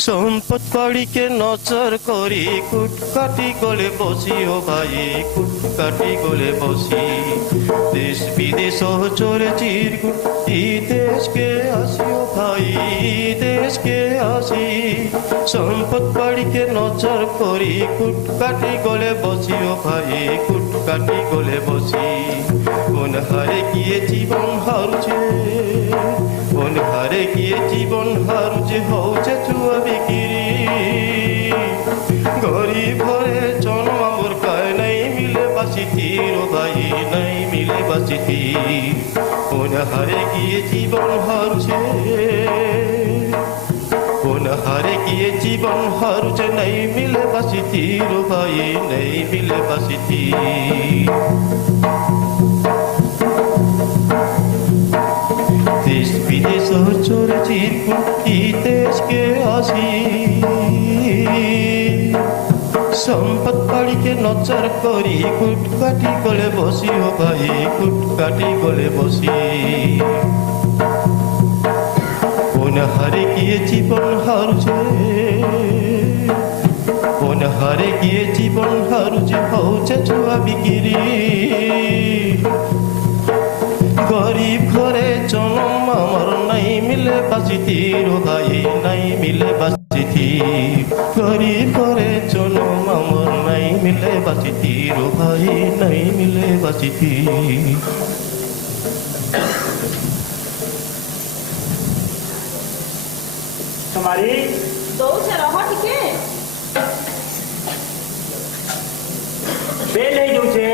সম্পদ বাড়িকে নজর করি কুটকাটি গলে বসি ও ভাই কুটকাটি গলে বসি দেশ বিদেশ চলে চিরকুটি দেশকে আসি ও ভাই দেশকে আসি সম্পদ বাড়িকে নজর করি কুটকাটি গলে বসি ও ভাই কুটকাটি গলে বসি কোন হারে গিয়ে জীবন হারুছে কোন হারে গিয়ে জীবন হারুছে হচ্ছে চুয়া বিক্রি গরিব ঘরে জন্ম মোর কায় নাই মিলে বাসিতি ও ভাই নাই মিলে বাসিতি কোন হারে গিয়ে জীবন হারুছে কোন হারে গিয়ে জীবন হারুছে নাই মিলে বাসিতি ও ভাই নাই মিলে বাসিতি देश विदेश चोर चिरकुटी देश के आसी संपद बाड़ी के नजर करी कुटकाटी गले बसी हो भाई कुटकाटी गले बसी कोन हारे किए जीवन हारुछे कोन हारे किए जीवन हारुछे होछे छुआ बिक्री गरीब घरे जन्म आमार नाई मिले बासिती रो भाई नाई मिले बासिती गरीब घरे जन्म आमार नाई मिले बासिती रो भाई नाई मिले बासिती तुम्हारी दो से रहो ठीक है बेल नहीं दो से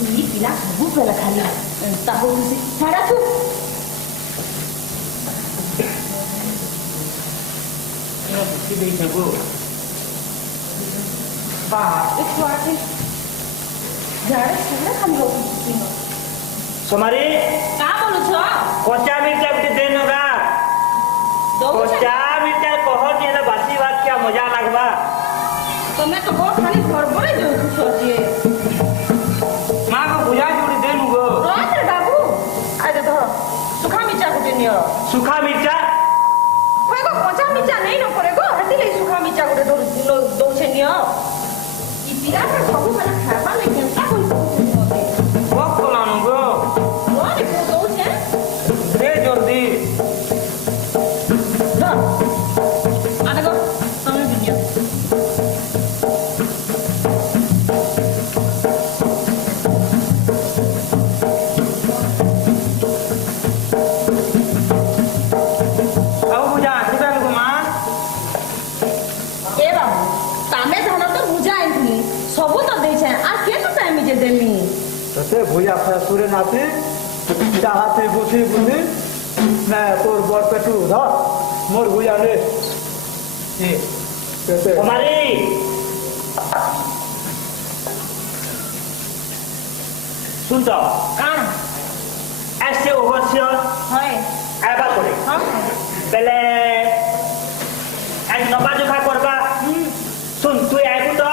ini bilang buka lah kali tahu sih cara tu की बेच को बाप एक बार से झाड़ झाड़ खाली हो तुम्हारी कहाँ बोलो छो कोचा मिर्चा बिटे देनो का कोचा मिर्चा कहो कि ना बासी बात क्या मजा लगवा तो मैं तो बहुत खाली गड़बड़े जो सोचिए मां को बुझा जोड़ी देनु गो रोज रे बाबू आजे धरो सुखा मिर्चा गुटे नियो सूखा मिर्चा कोई को कच्चा मिर्चा नहीं न पड़े गो हती ले सुखा मिर्चा गुटे दो छे नियो ई पिरा के सब वाला खाबा ले केनता कोई वो कोलानु गो रोज को दो छे दे जल्दी धर आने गो समय दुनिया ते भुया सुरे नाती चाहते बुझी बुझी मैं तोर बोर पेटू धा मोर भुया ले हमारी सुन तो कान ऐसे ओवरसियर হয় आबा करे हां पहले आज नबा जोखा करबा सुन तू आइबू तो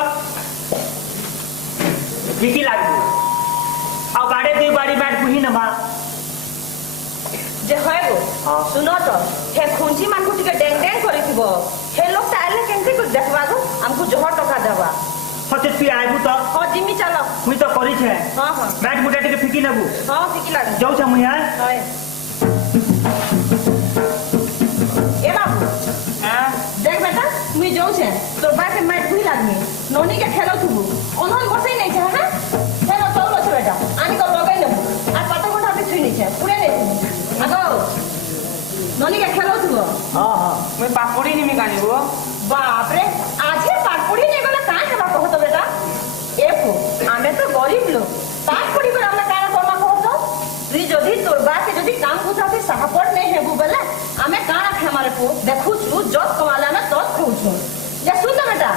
विकी लागबू आ गाड़े दुई बाड़ी बैठ बुही नबा जे হয় গো सुनो तो हे खुंची मान को टिके डेंग डेंग करिथिबो हे लोग ताले केंते को देखबा गो हमको जोहर टका देबा हते तू आइबू तो हां जिमी चलो मुई तो करी छे हां हां बैठ बुटा टिके फिकी नबू हां फिकी लाग जाऊ छ मुई हां হয় ए बाबू हां देख बेटा मुई जाऊ छे तो बाके माइट भुई लागनी नोनी के खेलो थुबू ओनहन बसई नहीं छे हां हेलो चलो छ बेटा आनी को लगाई लेबू आ पातो घंटा भी थुई नहीं छे पुरे नहीं आगो नोनी के खेलो थुबो हाँ हाँ मुई पापड़ी निमी गानी गो बाप रे आज ये पाटपुड़ी नहीं गला काहे हेबा कहत बेटा एफो आमे तो गरीब लोग पाटपुड़ी पर हमरा काहे करमा कहत री जदी तोर बा के जदी काम बुझाते साहपट नहीं हेबू बेला आमे काना खे हमारे को देखू छु जत कमाला ना तत खाऊ छु जे सुन बेटा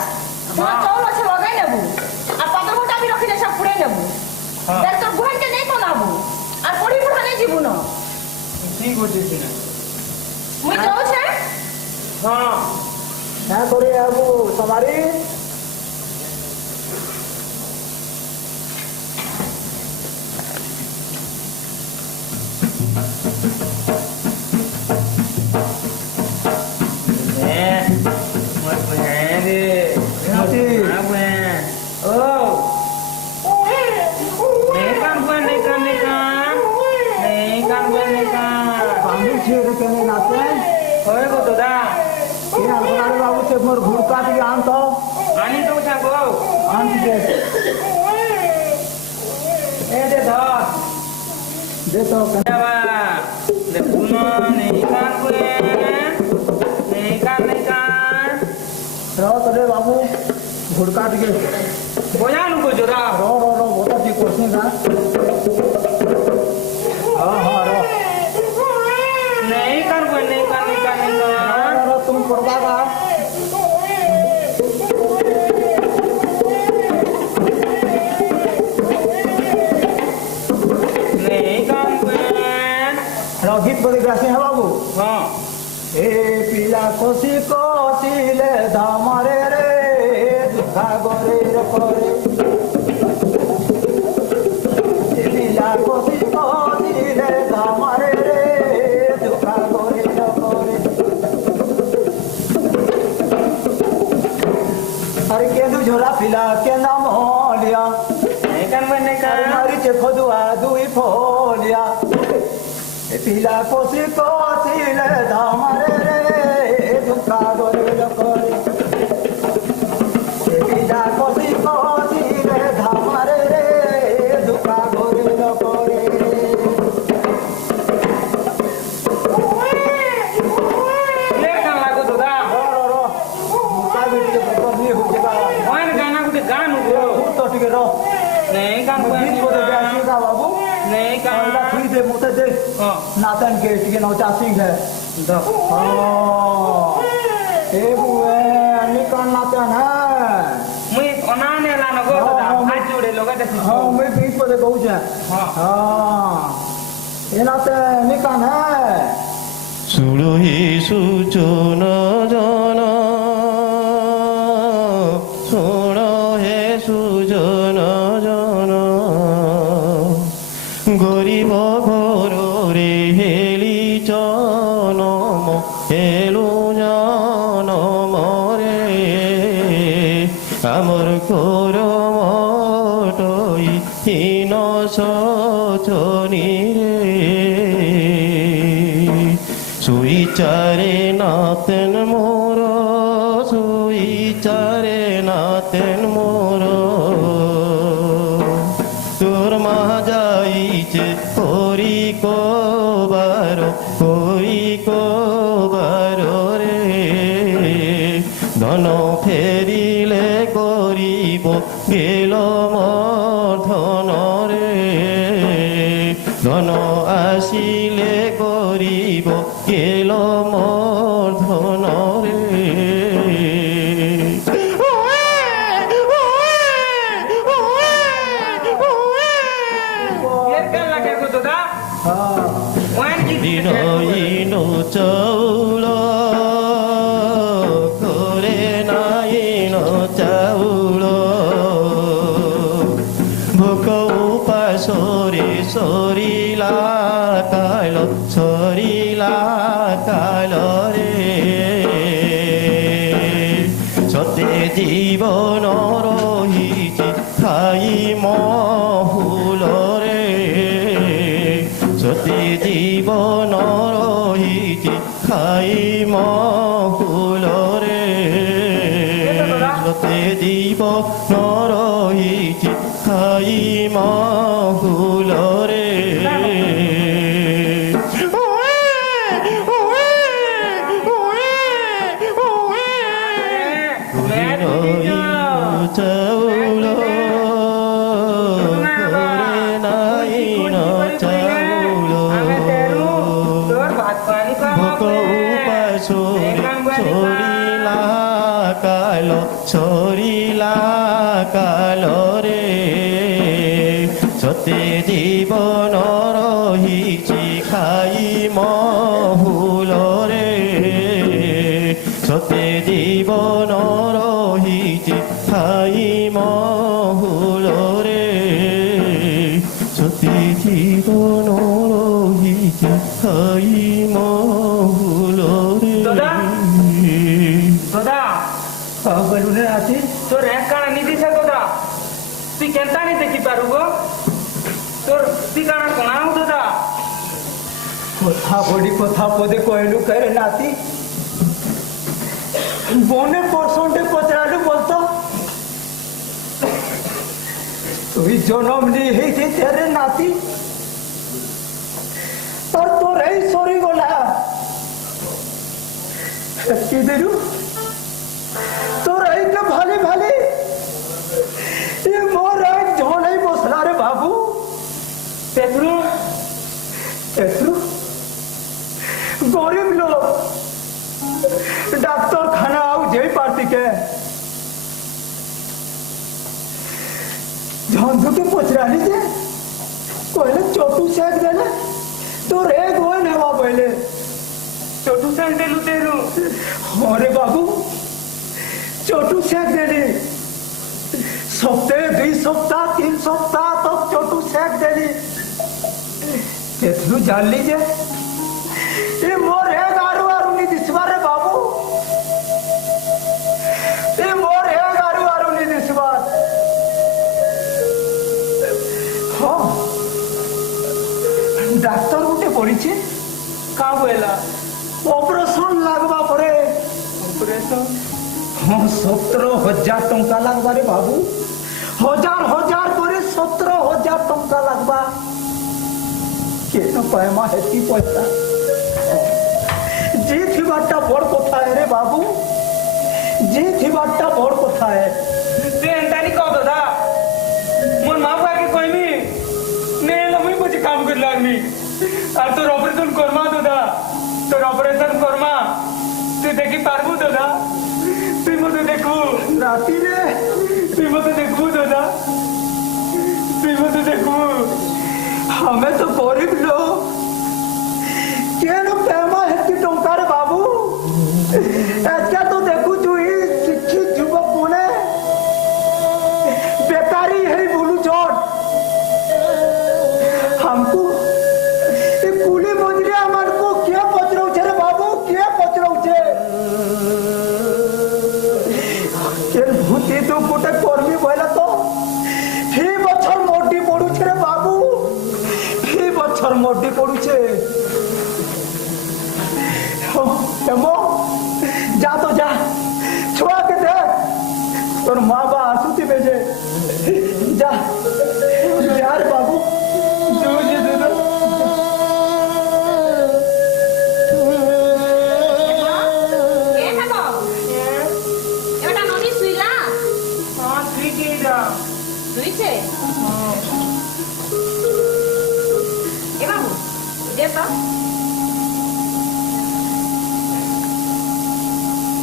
तोरा चौल छ लगाई नेबू आ पातर मोटा भी रखी दे सब पुरे नेबू देख तो गुहन के नहीं बनाबू आ पड़ी पढ़ा नहीं जीबू न ठीक हो जे मुई जाऊ छे हां मैं थोड़ी आबू तुम्हारी ସେ ମୋର ଘୁଡ଼କା ଟିକେ ଆଣ ତ ଆଣି ଦଉ ସାଙ୍ଗ ଆଣ ଟିକେ ଏ ଦେ ଧର ଦେ ତ ବାବା ଦେଖୁନ ନେଇ କାନ କୁଏ ନେଇ କାନ ରହ ତ ରେ ବାବୁ ଘୁଡ଼କା ଟିକେ ବଜାନୁ को जोरा ର ବୋଟା ଟିକେ କରସି ନା ହଁ ର नहीं कर कोई नहीं कर तुम करवा का नहीं काम कोई गीत बदे गासे है बाबू हाँ ए पिला कोसी कोसिले धामरे रे दुखा गोरे रे करे ए पिला कोसी कोसिले धामरे रे दुखा गोरे रे करे अरे केदु झोला पिला के नाम होलिया नहीं कर मैं नहीं कर मारी चे फदुआ दुई फोलिया ए पिला कोसी कोसिले धामरे रे दुखा गोरे रे करे ए पिला कोसी कोसिले धामरे रे दुखा गोरे रे करे ले कर लागो तो दा रो मुका भी के बनी हो जेबा कौन गाना को गान हो तो ठीक रो नहीं काम कोई गीत बोले गासी का बाबू नहीं काला काम फ्री दे मुते दे हाँ नातन के ठीक नौचा सिंह है दो ए बुए निकल नातन है मुई अनाने लानो गो तो दा आज जोड़े लोग देखी हाँ मैं बीच पर कहूँ छे हाँ हाँ ये नाते निकल है सुरही सूचन जन सुण हे सुजन जन गरीब घर रे हेली जनम हेलु जनम रे आमर करम टई हীন শোচনী রে সুইচারে নাতেন মোর সুইচারে নাতেন মোর তোর মা যাইছে করি কোবার রে ধন ফেরিলে করিব গেল মর্ধন রে ধন আসিলে করিব গেল মর্ধন রে ये कर लगे को तो दा हाँ कौन की দিনহীন চাউল করে নাইন চাউল ভোক উপাসরে সরিলা কাল রে সতে জীবন রহিছি খাই মহুল রে সতে জীবন রহিছি খাই মহুল রে সতে জীবন রহিছি খাই মহুল রে চাউল করে নাইন চাউল ভোক উপাস ছড়িলা কাল রে সতে জীবন রহিছি খাই মহুল রে সতে জীবন রহিছি খাই মহুল রে সতে জীবন রহিছি খাই মহুল রে দাদা? दादा हाँ बोलू ने आती तोर एक काना निधि से दादा तू केंता नहीं देखी पारू गो तोर ती काना कोणाऊ दादा कोथा बड़ी कोथा पदे कहलू करे नाती বনে পরশনটে পচরালু বলতো তুই জনম নিয়েছি তেরে নাতি আর তোর এই সরি গলা কি দেরু তোর এইটা ভালে ভালে এ মোর এক ঝোলাই বসলা রে বাবু পেট্রু একটু গরিব লোক ডাক্তারখানা আউ যেই পারতি কে ঝঞ্ঝুকে পচরালি যে কইলে চটু শেখ দেলে তোর এক ওই নেওয়া বইলে চটু সেন দেলু তেরু হরে বাবু চটু শেখ দেলি সপ্তাহে 2 সপ্তাহ 3 সপ্তাহ তো চটু শেখ দেলি এতলু জানলি যে এ মোর এক আরু আরুনি দিসবার রে বাবু এ মোর এক আরু আরুনি দিসবার হ্যাঁ ডাক্তার গুটে পড়িছে কা বইলা অপারেশন লাগবা পরে অপারেশন হ্যাঁ 17,000 টঙ্কা লাগবা রে বাবু হাজার হাজার করে 17,000 টঙ্কা লাগবা কেন পায়মা হেতি পয়সা যে থিবারটা বড় কথা রে বাবু যে থিবারটা বড় কথা তে এন্তানি কও দাদা মোর মা বাবাকে কইমি নে আমি বুঝি কাম করি লাগনি আর তোর অপারেশন করমা দাদা তোর অপারেশন করমা তুই দেখি পারবো দাদা তুই মতো দেখু রাতি রে তুই মতো দেখু দাদা তুই মতো দেখু আমি তো গরিব লোক কেন পেমা হেতি টঙ্কা রে বাবু এটা তো দেখু তুই শিক্ষিত যুবক মনে বেকারি হেই বলু চট हमको ये कुली मजरे हमार को क्या पचराउ छे रे बाबू क्या पचराउ छे के भूति तो गोटे कर्मी बोला तो फी बछर मोटी पड़ू छे रे बाबू फी बछर मोटी पड़ू छे एमो जा तो जा छुआ के देख तोर माँ बा आसुती बेजे जा यार बाबू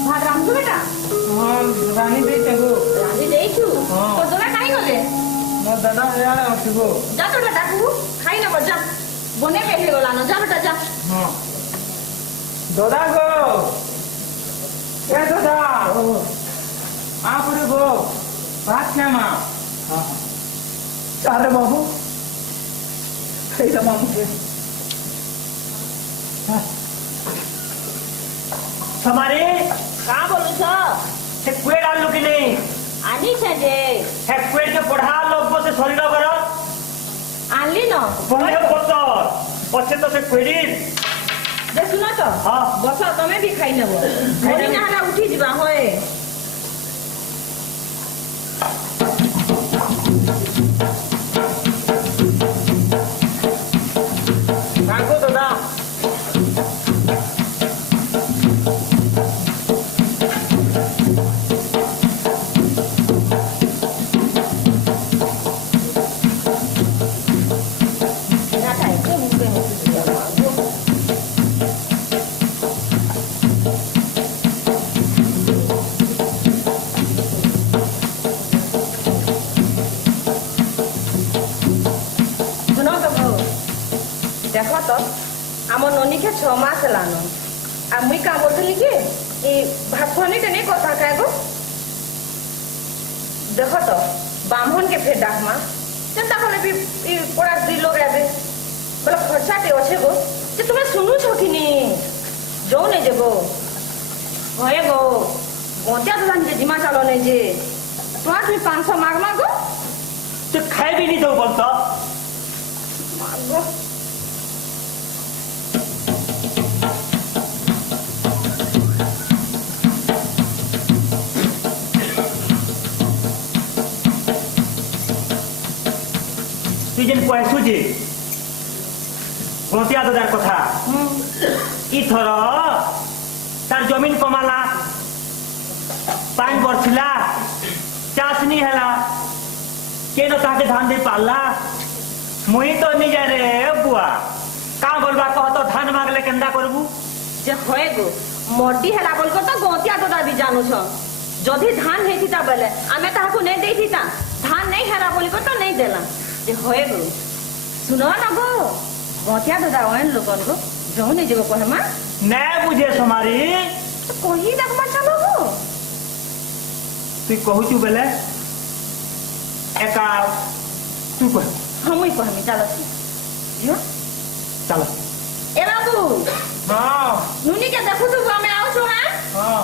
ভাত রান্ধু বেটা রানী দেইতে গো রান্ধি দেইছু হ্যাঁ। তোর দোলা খাই গলে মোর দাদা ইয়ালে আসিব যা তো বেটা কু খাই নেব যা বনে বেহে গলা না যা বেটা যা হ্যাঁ দাদা গো এ দাদা আপরে গো ভাত খামা अरे बाबू मामू के हमारे का बोलू छ से कुएड आलू की नहीं आनी छे जे है कुएड के पढ़ा लोग से शरीर करो आनली न बने पत्तर पछे तो से कुएडी दे सुना तो हाँ। बस तमे भी खाई नेबो मोरी नाला उठी जिबा होए राखो दादा ना खाई के मुके सुनो तो भाऊ देखो तो आम ननी के 6 मास लानो आ मुई का बोलतली कि ए भातखनी के नहीं कथा का गो देखो तो ब्राह्मण के फेर डाकमा चिंता कोले भी ई पड़ा दी लोग आबे बोला खर्चा ते अच्छे गो जे तुम्हें सुनु छो कि नी जो नहीं जे गो होए गो गोंतिया तो जे जिमा चालो नहीं जे तुम्हारे 500 माग गो तो खाए भी नहीं दो बोलता मागो जेन पैसु जे गंतिया दादार कथा इथर तार जमीन कमाला पानी बरछिला चाष नहीं हैला केन ताके धान दे पाला मुई तो नहीं जाए रे बुआ का बोलबा कह तो धान मांगले केंदा करबू जे होए गो मोटी हेला बोल को तो गोतिया दादा भी जानू छ जदी धान हेतिता बेले आमे ताहाको नहीं देथिता धान नहीं हेला बोल को तो नहीं देला जे होए गो सुनो ना गो गोतिया दादा ओन लोगन को जो नहीं जेगो कहमा नै बुझे समारी तो कोही देखमा चलो गो तू कहूचु बेले एका तू कह हमई कहमी चलो यो चलो ए बाबू हां नुनी के देखु तू हमें आओ छु हां हां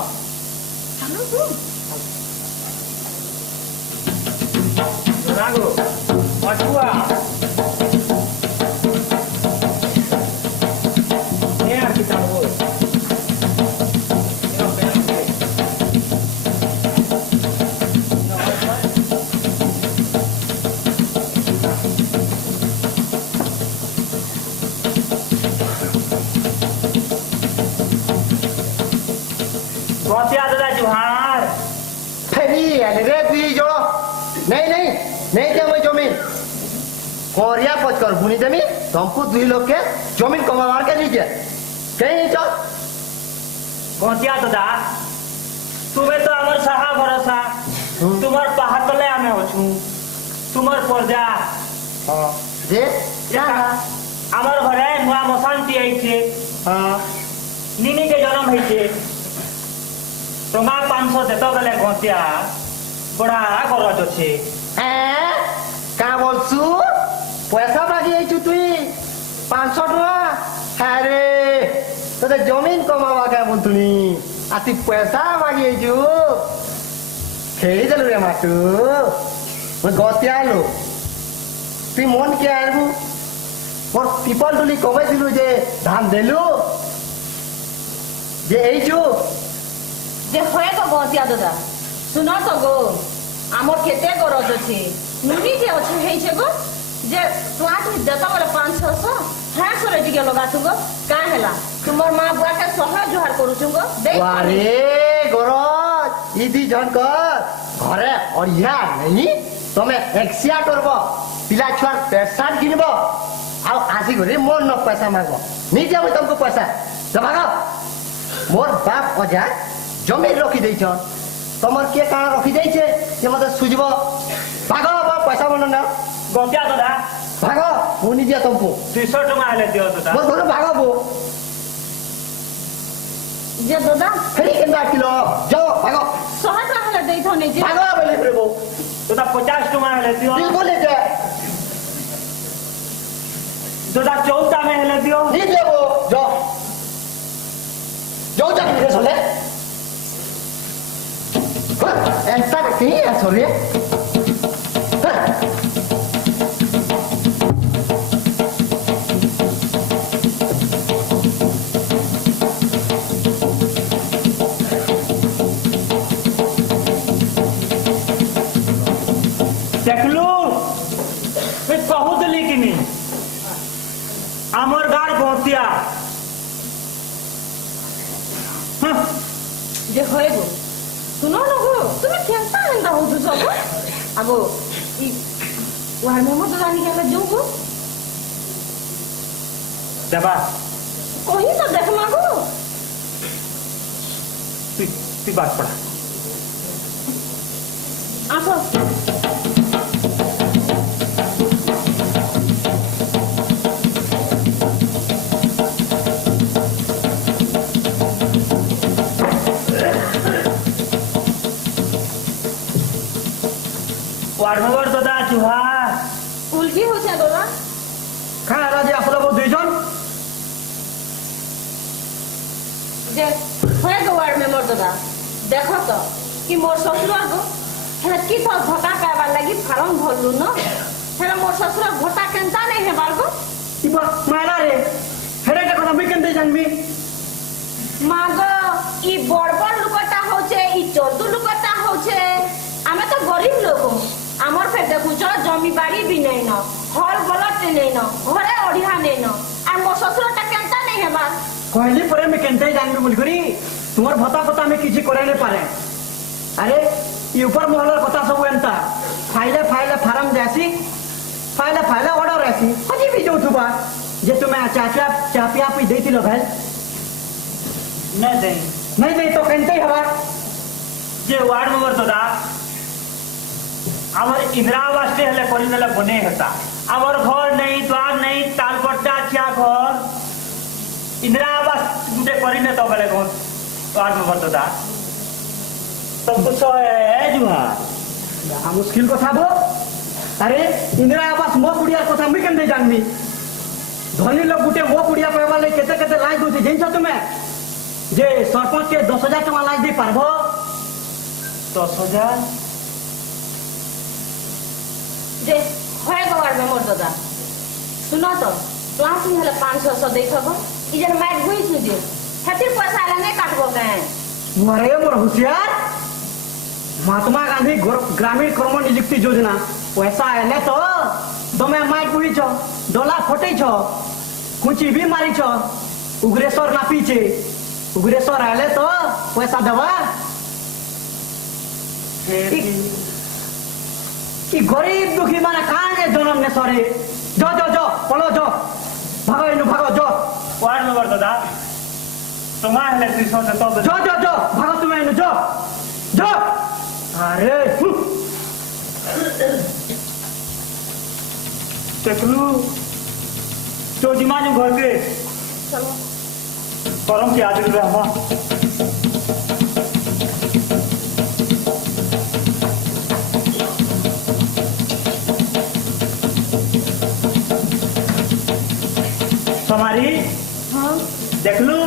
चलो तू रागो अटुआ ये आकी चलो गोतिया दादा जुहार फेरी रे तुई जोड़ो नहीं नहीं नहीं दे मैं जमीन कोरिया पच कर बुनी देमी तुमको दुई लोग के जमीन कमावार के नीचे कहीं नहीं चल गोतिया दादा तुम्हें तो अमर साहा भरोसा तुम्हार पहाड़ तले आमे होछु तुम्हार परजा हाँ जे क्या আমার ঘরে নয়া মশান্তি আইছে हाँ নিনিকে জন্ম হইছে টঙ্কা 500 দেত গেলে গন্তিয়া বড়া খরচ আছে का बोलसु पैसा मागी आइछु तुई 500 टका अरे तो जमीन कमावा क्या बोलतुनी आती पैसा मागी आइछु खेली चलू रे माटू मैं गतिया लो तुई मन के आरबू मोर पिपल तुली कमाई दिलु जे धान देलु जे आइछु जे होए गो गोतिया दादा सुनो तो गो आमर केते गरज अछि नुनी जे अछि हेइ छे गो जे तुआत देता बोले 500 हां सरे जिगे लगा तू गो का हैला तुमर मां बुआ के सहा जोहार करू छु गो दे वारे गरज इदी जनकर घरे अड़िया नहीं तमे एक्सिया करबो पिला छुआर पेशान किनबो आ आसी घरे मोर न पैसा मांगबो नहीं देबो तुमको पैसा जब भागो मोर बाप अजा जमीन रखी देछ तमर के का रखी देछे से मते सुजबो भागो बाप पैसा मन ना গন্তিয়া দাদা भागो मुनि दिया तुमको 200 টাকা হলে দিও দাদা मोर घर भागो बो जे दादा फेरी केंदा किलो जाओ भागो सहा का हले देई थने जे भागो बोले फिर बो দাদা 50 টাকা হলে দিও नी बोले जे দাদা 14 में হলে দিও नी देबो जाओ जाओ जा मेरे सोले ऐसा नहीं है सोले দেখলু এ কহু দিলি কিনি আমার গার গন্তিয়া जे होए गो सुनो न गो तुम केंता हंदा हो तू सब आगो ई वार में मत जानी के जो गो দেবা कोही तो देख मागो তুই তুই বাদ পড়া आसो वारनगर दादा जुहार उलझी हो छे दोला खाना राजे असला बो दुईजन जे होए गो वार में मोर दादा देखो तो कि मोर ससुर गो हेला की तो घटा काबा लगी फारम भरलु न हेला मोर ससुर घटा केंता नहीं है बार गो इबा मारा रे हेरे के कोना बिकन दे जानबी मागो ई बड़बड़ लुकटा होचे ई चोदू लुकटा होचे आमे तो गरीब लोग हमर फेर देखु छ जमी बाड़ी भी नहीं न हर गल टे नहीं न घरे ओढ़िया नहीं न और मो ससुर टा केंता नहीं हेबा कहली परे में केंते जानबी बोल करी तुमर भता पता में किछि करे नहीं पारे अरे ये ऊपर मोहलर कथा सब एंता फाइले फाइले फार्म देसी फाइले फाइले ऑर्डर रहसी कजी भी जो थुबा जे तुम्हें चाचा पी देती लो भाई नहीं दे तो केंते हवा जे वार्ड मेंबर तो दा आमर इंदिरा आवास टे हले कोली नला बने हता आमर घर नहीं द्वार नहीं तालपट्टा क्या घर इंदिरा आवास गुटे करी ने तो बेले कोन वार्ड मेंबर तो दा सब कुछ है जुहा हम मुश्किल कथा बो अरे इंदिरा आवास मो पुड़िया कथा मुई केंते जानबी धनी लोग गुटे मो पुड़िया पाइबा ले केते केते लाज दोते जेनछ तुमे जे सरपंच के 10,000 टका लाज दे पारबो 10,000 जे होय गवार में मोर दादा सुनो तो क्लास में हले 500 देखबो ई जन माइट होई छु जे खातिर पैसा आला नहीं काटबो के मरे मोर होशियार महात्मा गांधी ग्रामीण कर्म नियुक्ति योजना पैसा आले तो दमे माइट बुई छ डोला फटै छ कुची भी मारी छ उग्रेश्वर ना पीछे उग्रेश्वर आले तो पैसा देवा ई गरीब दुखी माने कान के जन्म ने सरे जो जो जो पलो जो भागो इनु भागो जो वार्ड मेंबर तो दा तुम्हारे हले 300 से तो जो जो जो भागो तुम्हें इनु जो जो अरे देखलू तो जिमान घर के चलो परम के आदर में हम हमारी हां देखलू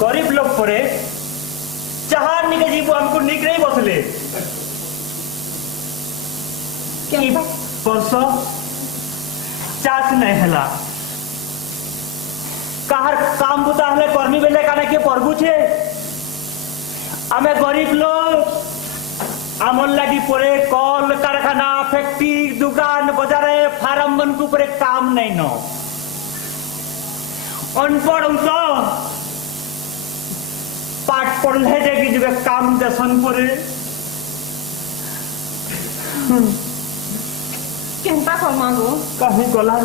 गरीब लोग पड़े चाहार निके जीव हमको निक नहीं बसले केंता परसो चास नहीं हला काहर काम बुता हले कर्मी बेले काने के परबु छे आमे गरीब लोग आमन लागी पड़े कल कारखाना फैक्ट्री दुकान बाजारे फार्म मन को पड़े काम नहीं न अनपढ़ तो पाठ पढ़ले जाके जब काम देसन पड़े केंता करमागो कहीं गला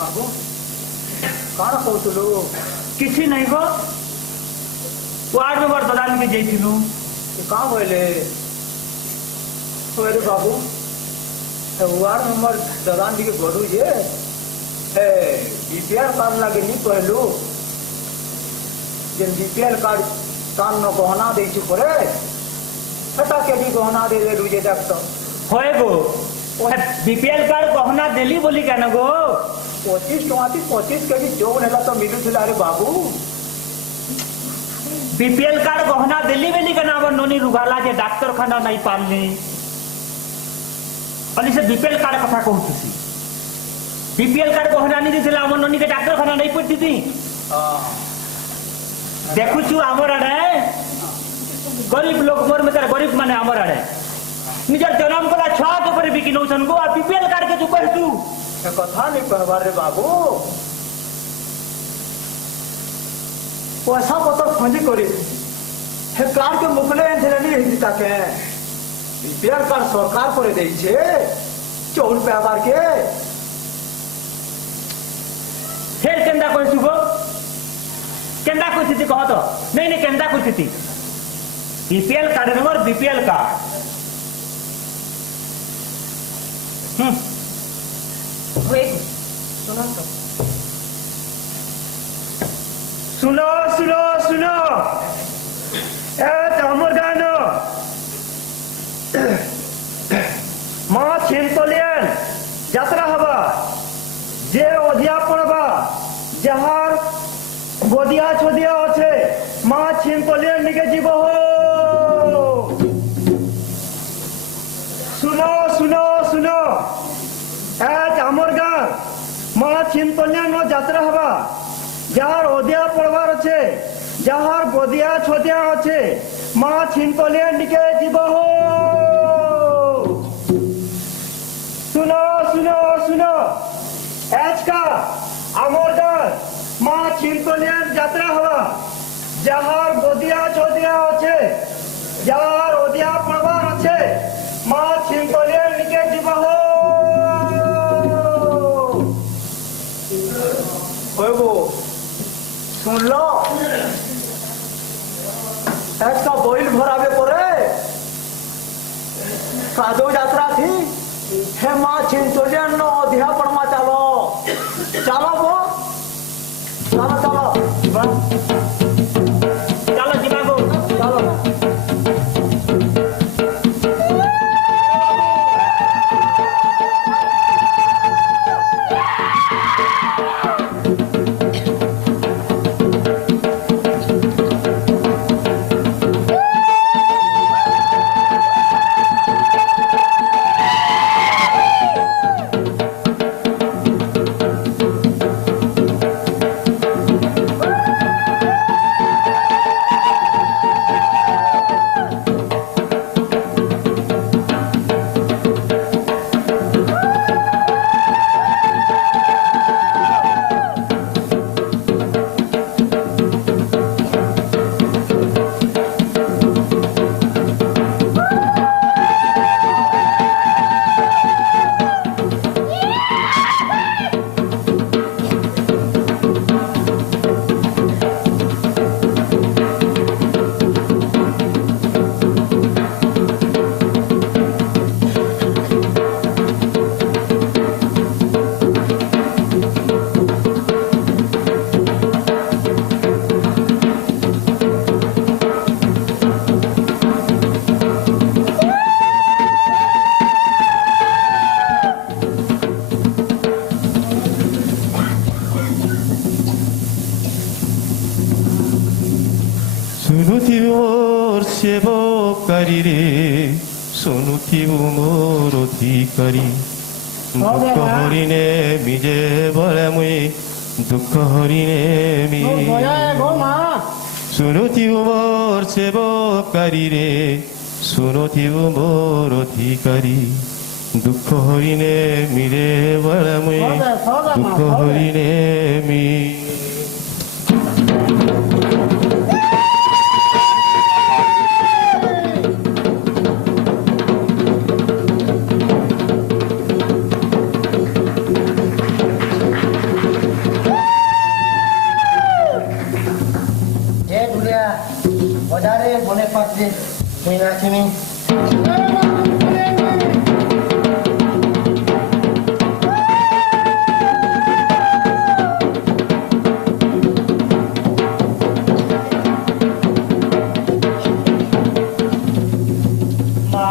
बाबू कौन कहतुलु किसी नहीं गो वार्ड मेंबर दलाल के जाइथिलु कहाँ बोले अरे बाबू वार्ड मेंबर दलान जी के गलू ये बीपीएल कार्ड लगे नहीं कहलु जेन बीपीएल कार्ड कान न गहना दे पड़े हटा के भी गहना दे दे जे देख तो होए गो बीपीएल कार्ड गहना देली बोली क्या गो 25 टका 25 के भी जो नेला तो मिलू थिला अरे बाबू बीपीएल कार्ड गहना देली बेली का नाम नोनी रुगाला जे डॉक्टर खाना नहीं पालनी अली से बीपीएल कार्ड कथा कहूथि बीपीएल कार्ड गहना नहीं दिथिला हमर नोनी के डॉक्टर खाना नहीं पड़ती थी देखु छु हमर आड़े गरीब लोग मोर में गरीब माने हमर आड़े निजर जन्म कला छा के ऊपर बिकी नौसन गो बीपीएल कार्ड के तू कहतू कथा नहीं कहबार रे बाबू पैसा पतर फंजी करी हे कार्ड के मुखले एंथले नहीं हिता के बीपीएल कार्ड सरकार करे देई छे 4 रुपया बार के फिर केंदा कहछु गो केंदा कहछि कह तो नहीं नहीं केंदा कहछि BPL card number BPL card wait सुनो तो सुनो सुनो सुनो ए हमर गानो माँ छिनतलियन यात्रा हवा जे ओधिया पड़बा जहार गोदिया छोदिया अच्छे माँ छिनतलियन निके जीव हो सुनो सुनो सुनो हमर गाँ माँ छिनतलियन यात्रा हवा जार ओदिया पड़वार अच्छे ছদিয়া আছে মা ছিনকলিয়ে নিকে জীব হো শুনো শুনো শুনো আজকা আমার গাঁ মা ছিনকলিয়ার যাত্রা হওয়া যাহার গদিয়া ছদিয়া আছে যার ওদিয়া পড়বার আছে মা ছিনকলিয়ে নিকে জীব হো শুনলো একটা বইল ভরাবে পরে কাদো যাত্রা থি হে মা ছিনচলিয়ান অধিয়া পড়মা চালো চালো গো চালো চালো চলো ଯିବା গো চালো শুনুথিবু মোর সেবকারী রে শুনুথিবু মোর অধিকারী দুঃখ হরিণে মিজে বলে মুই দুঃখ হরিণে মি শুনুথিবু মোর সেবকারী রে শুনুথিবু মোর অধিকারী দুঃখ হরিণে মিজে বলে মুই দুঃখ হরিণে মি বজারে বনে পাত্রে তুই নাচিনি মা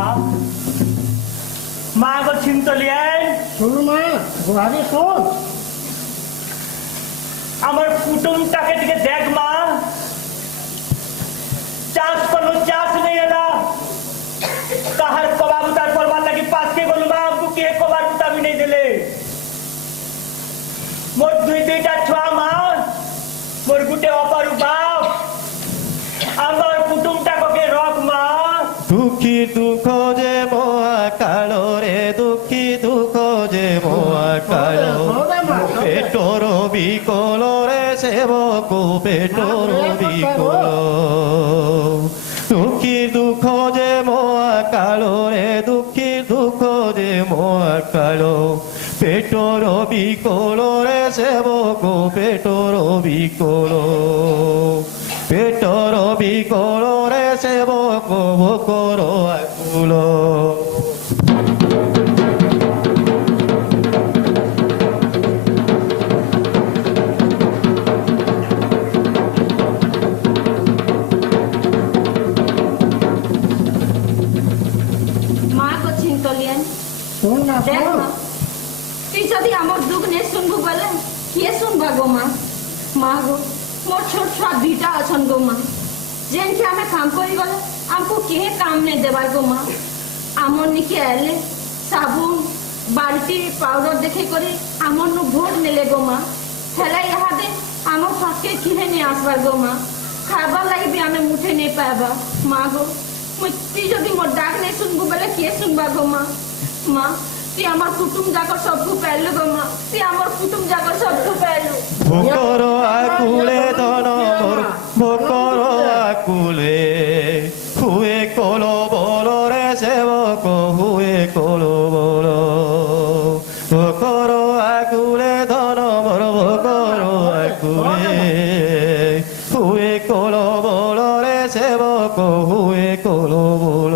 মা গো ছিনতলিয়ায় শুনু মা গুহারি শোন আমার কুটুমটাকে দিকে দেখ মা চাষ করলো চাষ নেই এলা কাহার কবাব তার করবার লাগি পাশকে গেল মা আমকু কে কবার উতাবি নেই দিলে মোর দুইটা ছুয়া মা মোর গুটে অপারু বাপ আমার কুটুমটাকে রক মা দুঃখী দুঃখ যে মোয়া কালো রে দুঃখী দুঃখ যে মোয়া কালো পেটর বিকল রে সেবক পেটর বিকল দুঃখী দুঃখ যে মোয়া কালো রে দুঃখী দুঃখ যে মোয়া কালো পেটর বিকল রে সেবক পেটর বিকল পেটর বিকল রে সেবক ভোকর আকুল মা গো ছিনতলিয়ান শুন না দেখ শোন মা তুই যদি আমার দুঃখ নে শুনবু বলে কিয়ে শুনবা গো মা মা গো মোর ছোট ছোট দুইটা আছন গো মা যেনকে আমি কাম করি গলে আমকু কে কাম নে দেবার গো মা আমর নিকে এলে সাবুন বালতি পাউডার দেখে করে আমর নু ভোট নেলে গো মা হেলা ইহাদে আমার পাকে কিহে নিয়ে আসবার গো মা खाबार लगी भी हमें मुठे नहीं पाएबा माँ गो मुझे जदि मोर डाक नहीं सुनबो बेले किए सुनबा गो माँ माँ ती हमार कुटुंब जाकर सबको पहलू गो माँ ती हमार कुटुंब जाकर सबको पहलू ভোকৰ আকুলে ধন মোৰ ভোকৰ আকুলে হুৱে কল বলৰে সেৱক হুৱে কল বল ভোকৰ আকুলে ধন মোৰ ভোকৰ আকুলে হুৱে কল বলৰে সেৱক হুৱে কল বল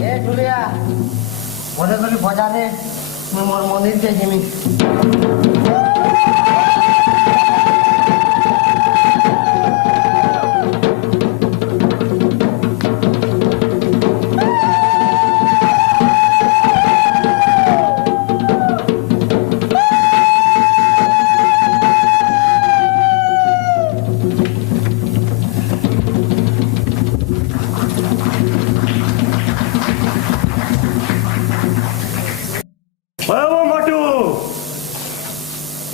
ए ढुलिया बोले बोले बजा दे मैं मोर मंदिर के जिमी মাটু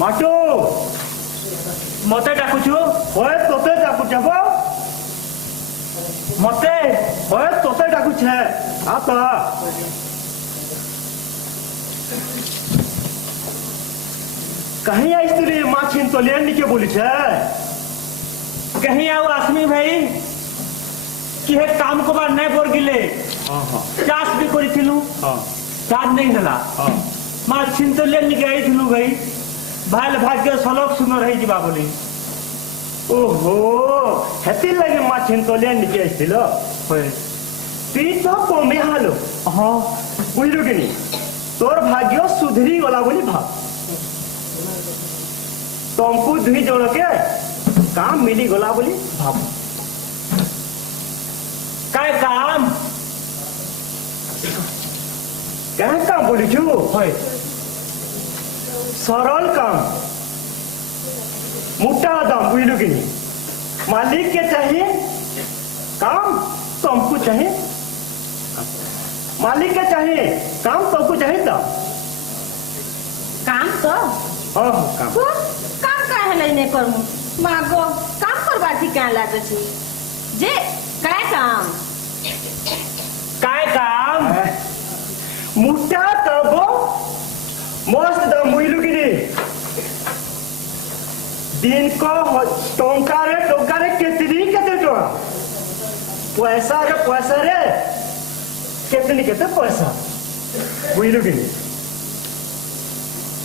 মাটু মতে ডাকুছু হয় তোতে ডাকুছে গো মতে হয় তোতে ডাকুছে আপা कहीं आइसली माँ छिन तो लेन के बोली छे कहीं आओ आसमी भाई कि हे काम को बार नहीं बोर गिले चाष भी करी थिलु चार्ज नहीं नला माँ छिन तो लेन के आई थिलु भाई भाल भाग्य सलक सुनो रही जीवा बोली ओहो हेती लगे माँ छिन तो लेन के आइसलो होय ती तो कमे हालो हां बुझलु कि नहीं तोर भाग्य सुधरी गला बोली भाव तुमको दुई जन के काम मिली गला बोली भाव काय काम क्या काम बोली छू होय सरल काम मोटा दाम बुझलु कि नहीं मालिक के चाहिए काम तुमको चाहिए मालिक के चाहिए काम तुमको चाहिए तो काम तो हाँ काम तो काम काहे नहीं करमु मागो काम करबा थी क्या लागे छी जे काय काम काय काम मुटा तबो मस्त दाम बुझलु कि नहीं दिन को टंकारे केतनी केते टका पैसा रे केतनी केते पैसा बुझलु कि नहीं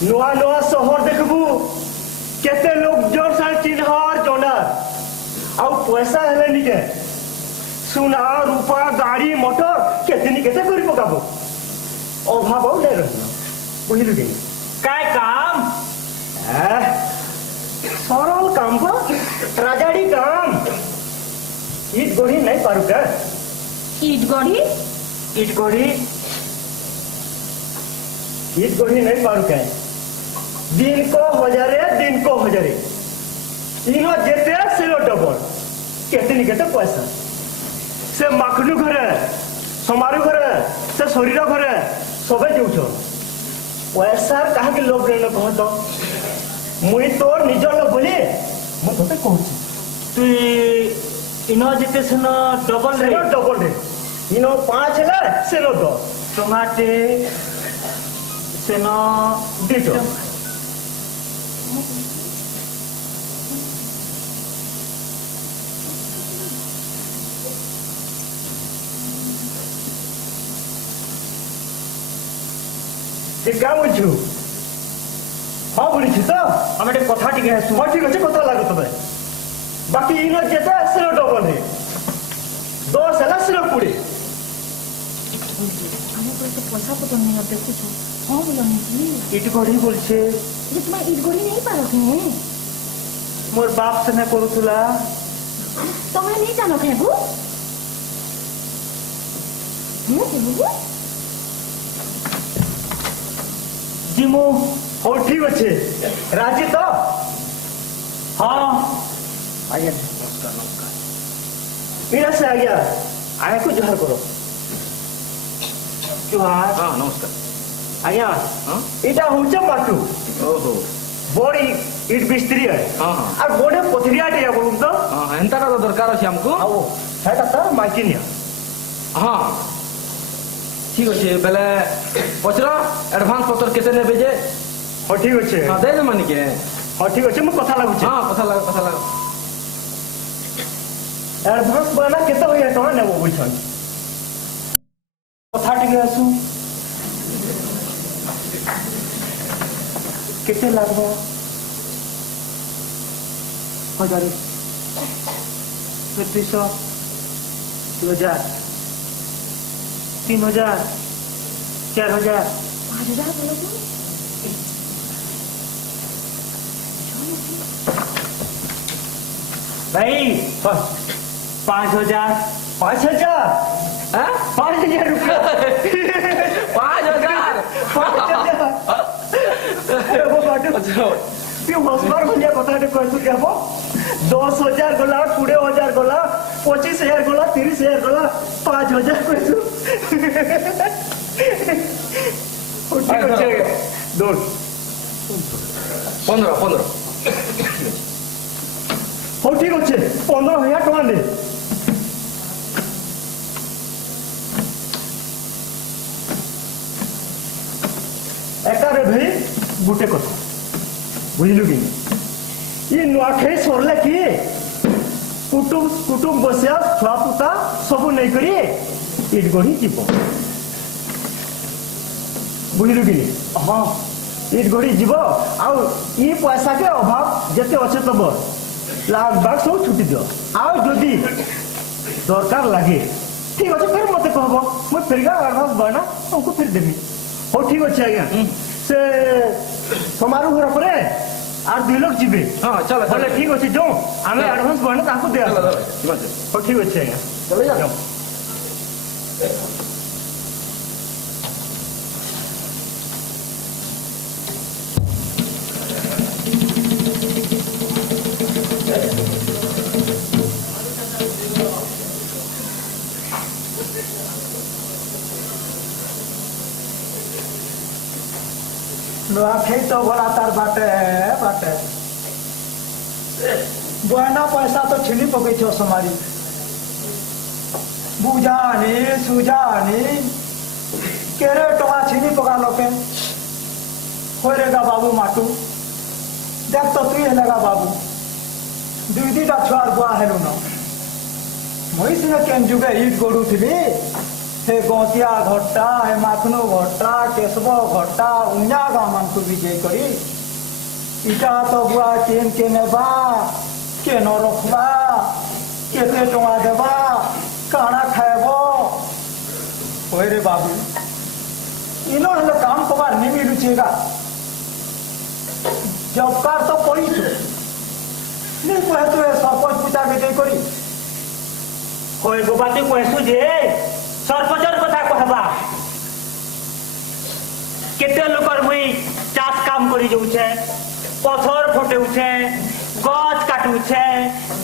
नुआ नुआ शहर देखबू केते लोग जोर साल चिन्हार जोनार आउ पैसा हेले निके सुना रूपा गाड़ी मोटर केतनी केते करी पकाबो अभाव नहीं रहना बुझलु कि काय काम सरल काम बा राजाड़ी काम ईट गोड़ी नहीं पारू का ईट गढ़ी नहीं पारू का दिन को हजारे इनो जेते सिलो डबल केतनी केते पैसा से माखनू घरे समारू घरे से शरीर घरे सबे जाऊछ पैसा कहा के लोभ न कह तो मुई तोर निज लोग बोली मु तोते कहूची तू इनो जेते सेन डबल रे इनो 5 है सेनो 10 टमाटे सेनो 2 क्या बुझू हाँ बोली तो आम कथा टी हाँ ठीक अच्छे कथा लगे तुम्हें बाकी इन जेते सिर डबल है 10 है सिर 20 पैसा पतर नहीं देखु हाँ बोलो इट गढ़ी बोल तुम ईट गढ़ी नहीं पार मोर बाप से करूला तुम्हें नहीं जानो खेबू जीमु हो ठीक अच्छे राजी तो हाँ आज्ञा इधर से आ गया आया को जोहार करो जुहार हाँ नमस्कार आज्ञा हाँ इटा होचे माटू ओहो बड़ी इट बिस्त्री है हाँ हाँ और गोडे पथरियाटे है बोलूं तो हाँ एंता का तो दरकार अछि हमको आओ सेटा तो माइकिनिया हाँ ठीक अच्छे पहले पचरा एडवांस पत्र केते नेबे जे हो ठीक अच्छे हाँ दे दे मानी के हो ठीक अच्छे मैं कथा लागू हाँ कथा लगा एडवांस बना केते होय तो नेबो बुझछन कथा टिके आसु केते लागबो 1000 2500 2000 3000 4000 5,000 बोलो तो भाई 5,000 5000 हैं 5000 रुपया 5,000 वो बाटू तू हसबार भलिया कथाटे कहतु केबो 10,000 गला 20,000 गला 25,000 गला 30,000 गला 5,000 कहतु ठीक আছে दोन 15 हो ठीक আছে 15,000 टका दे एकारे भाई गुटे कथा बुझलु कि ये नुआखाई सरले कि कुटुम बसिया छुआ पुता सब नहीं करी इट गढ़ी जीव बुझलु कि हाँ इट गढ़ी जीव आउ ये पैसा के अभाव जेते अच्छे तब लाख बाग सब छुट्टी दियो आउ जदि दरकार लगे ठीक अच्छे फिर मत कहब मुझे फिर एडवांस बना तुमको फिर देवी हो ठीक अच्छे आज्ञा से समारोह हो पर आर 2 लोग जीवे हाँ चलो बोले ठीक अच्छे जो आम एडवांस बने ताको दे हो ठीक अच्छे आज्ञा चले जाओ नुआखाई तो बड़ा तार बाटे बहना पैसा तो छिनी पकै छो समारी बुझानी सुजानी केरे टका छिनी पका लोके होरेगा बाबू माटू देख तो तुई हेलेगा बाबू दुईटा छुआर बुआ हेलु न मुई सिने केन जुगे इट गड़ुथिली हे गौतिया घट्टा हे माखनो घट्टा केशव घट्टा उन्या गाँव मान को विजय करी इटा तो बुआ केन के नेबा के न रखबा केते टका देबा काना खाएबो ओए रे बाबू इनो हेले काम कबार नहीं मिलुचेगा जब कार तो पड़ी तो नहीं कहे तो सरपंच पूजा विजय करी कोई गोबाती कहसु जे सरपंचर कथा कहबा केते लोकर मुई चाष काम करी जाउछे पथर फटेउछे गछ काटुछे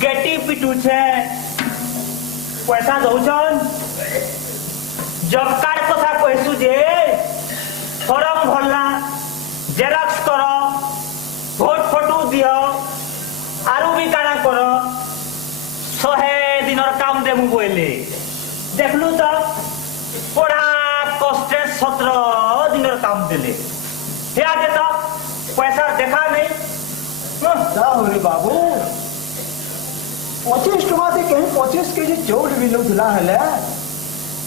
गेटी पिटुछे पैसा दउछन जब कार कथा कहसु जे फॉर्म भरला जेरक्स करो भोट फोटो दियो आरु भी काना करो 100 दिनर काम देमु बोले देखलु तो पढ़ा कष्टे 17 दिनर काम दिले क्या देता पैसा देखा नहीं रे बाबू 25 टका से कहीं 25 केजी चौल मिलुला हेले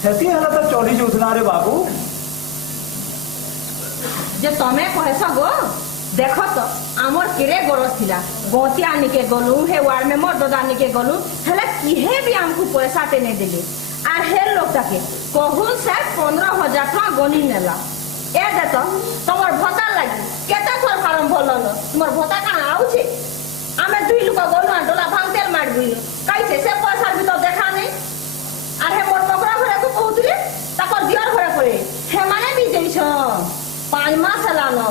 हेती हेला तो चली जाउथला रे बाबू जे तमे कहस गो देख तो आमर केरे गरज थिला गौतिया निके गलु हे वार्ड मेंबर दादा निके गलु हेले किहे भी हमको पैसा ते नहीं देले आर हे लोग ताके कहून से 15,000 टका गनी नेला ए देत तमर भता लागी केता थोर फार्म भरल तमर भता कहां आउछे आमे 2 लोक गलु डोला भांग तेल मार दिले कैसे से पैसा भी तो देखा नहीं आर हे मोर पकड़ा घरे को कहउतले ताकर दियर घरे पड़े हे माने भी जइछ 5 मास लानो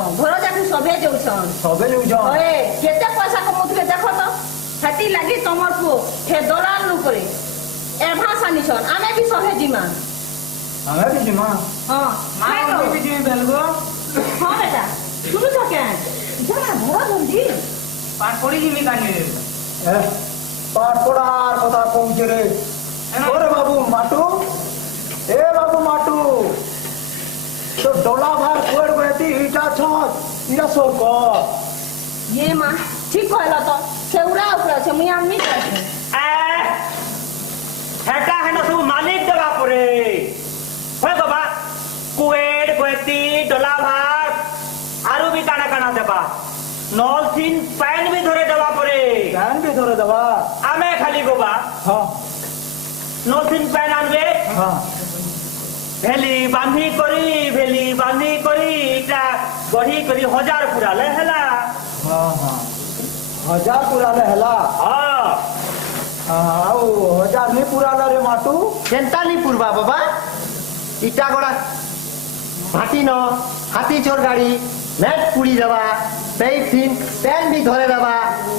ନେଉଛନ୍ সবে নেউছন হয়ে কেতে পয়সা কমাউଥିଲେ দেখো তো হেতি লাগি তোমার পুଅ হে দলাল উপরে এডভান্স আনিছন আমি বি সহে জিমা আমি কি জিমা হ্যাঁ মা আমি ବି ଯିବି ବେଲଗୋ হ্যাঁ বেটা শুনুছ কেন যা ধরা জলদি ପାଠ ପଢି ଯିବି କାଲି এ পাঠ পড়ার কথা কইছে রে ওরে বাবু মাটু এ বাবু মাটু তো ডলা ভার কোড় গতি ইটা ছত ইটা সব ক ইয়ে মা ঠিক কইল তো সেউরা উপরে আছে মুই আমি আছে হেটা হেন সব মালিক দেবা পরে হয় বাবা কুয়েড কুয়েতি ডলা ভাত আরো বি কানা কানা দেবা নলথিন প্যান বি ধরে দেবা পরে গান বি ধরে দেবা আমি খালি গোবা হ্যাঁ নলথিন প্যান আনবে হ্যাঁ ভেলি বান্ধি করি এটা গঢ়ি করি 1000 পুরালে হেলা হ্যাঁ হ্যাঁ হাজার পুরালে হেলা ଆଉ ହଜାର ନି ପୁରାଲା ରେ ମାଟୁ କେନ୍ତା ନି ପୁରବା ବାବା ଇଟା ଗଡା ଭାଟି ନ ହାତୀ ଚୋର ଗାଡି ନେଟ୍ ପୁଡ଼ି ଦେବା ସେଇ ଫିନ୍ ପେନ୍ ବି ଧରେ ଦେବା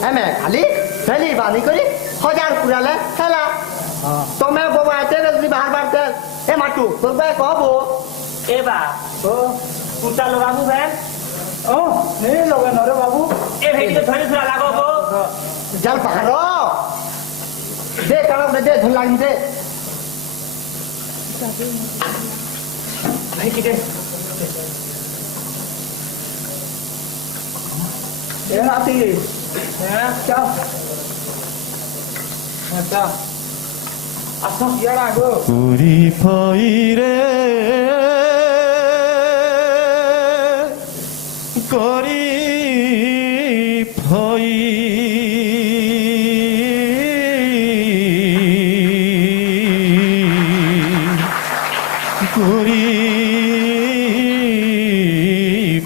ଆମେ ଖାଲି ଫେଲି ବାନ୍ଧି କରି 1000 ପୁରାଲେ ହେଲା ତମେ ବାବା ଏତେ ଯଦି ବାହାରବାର ତେଲ ଏ ମାଟୁ তোর ভাই কব এবা ଓ কুটা লগাবো ভেন ଓ ନି ଲଗେ ନରେ ବାବୁ এ ভেটিকে ধরে ধরা লাগবো জল পাহাড় দে কারণ দে ধর লাগি দে ভেটিকে ଏ ନାତି ଚା ଚା আস ଇଆଡେ ଆଗ পুরি ফইরে করি ফই করি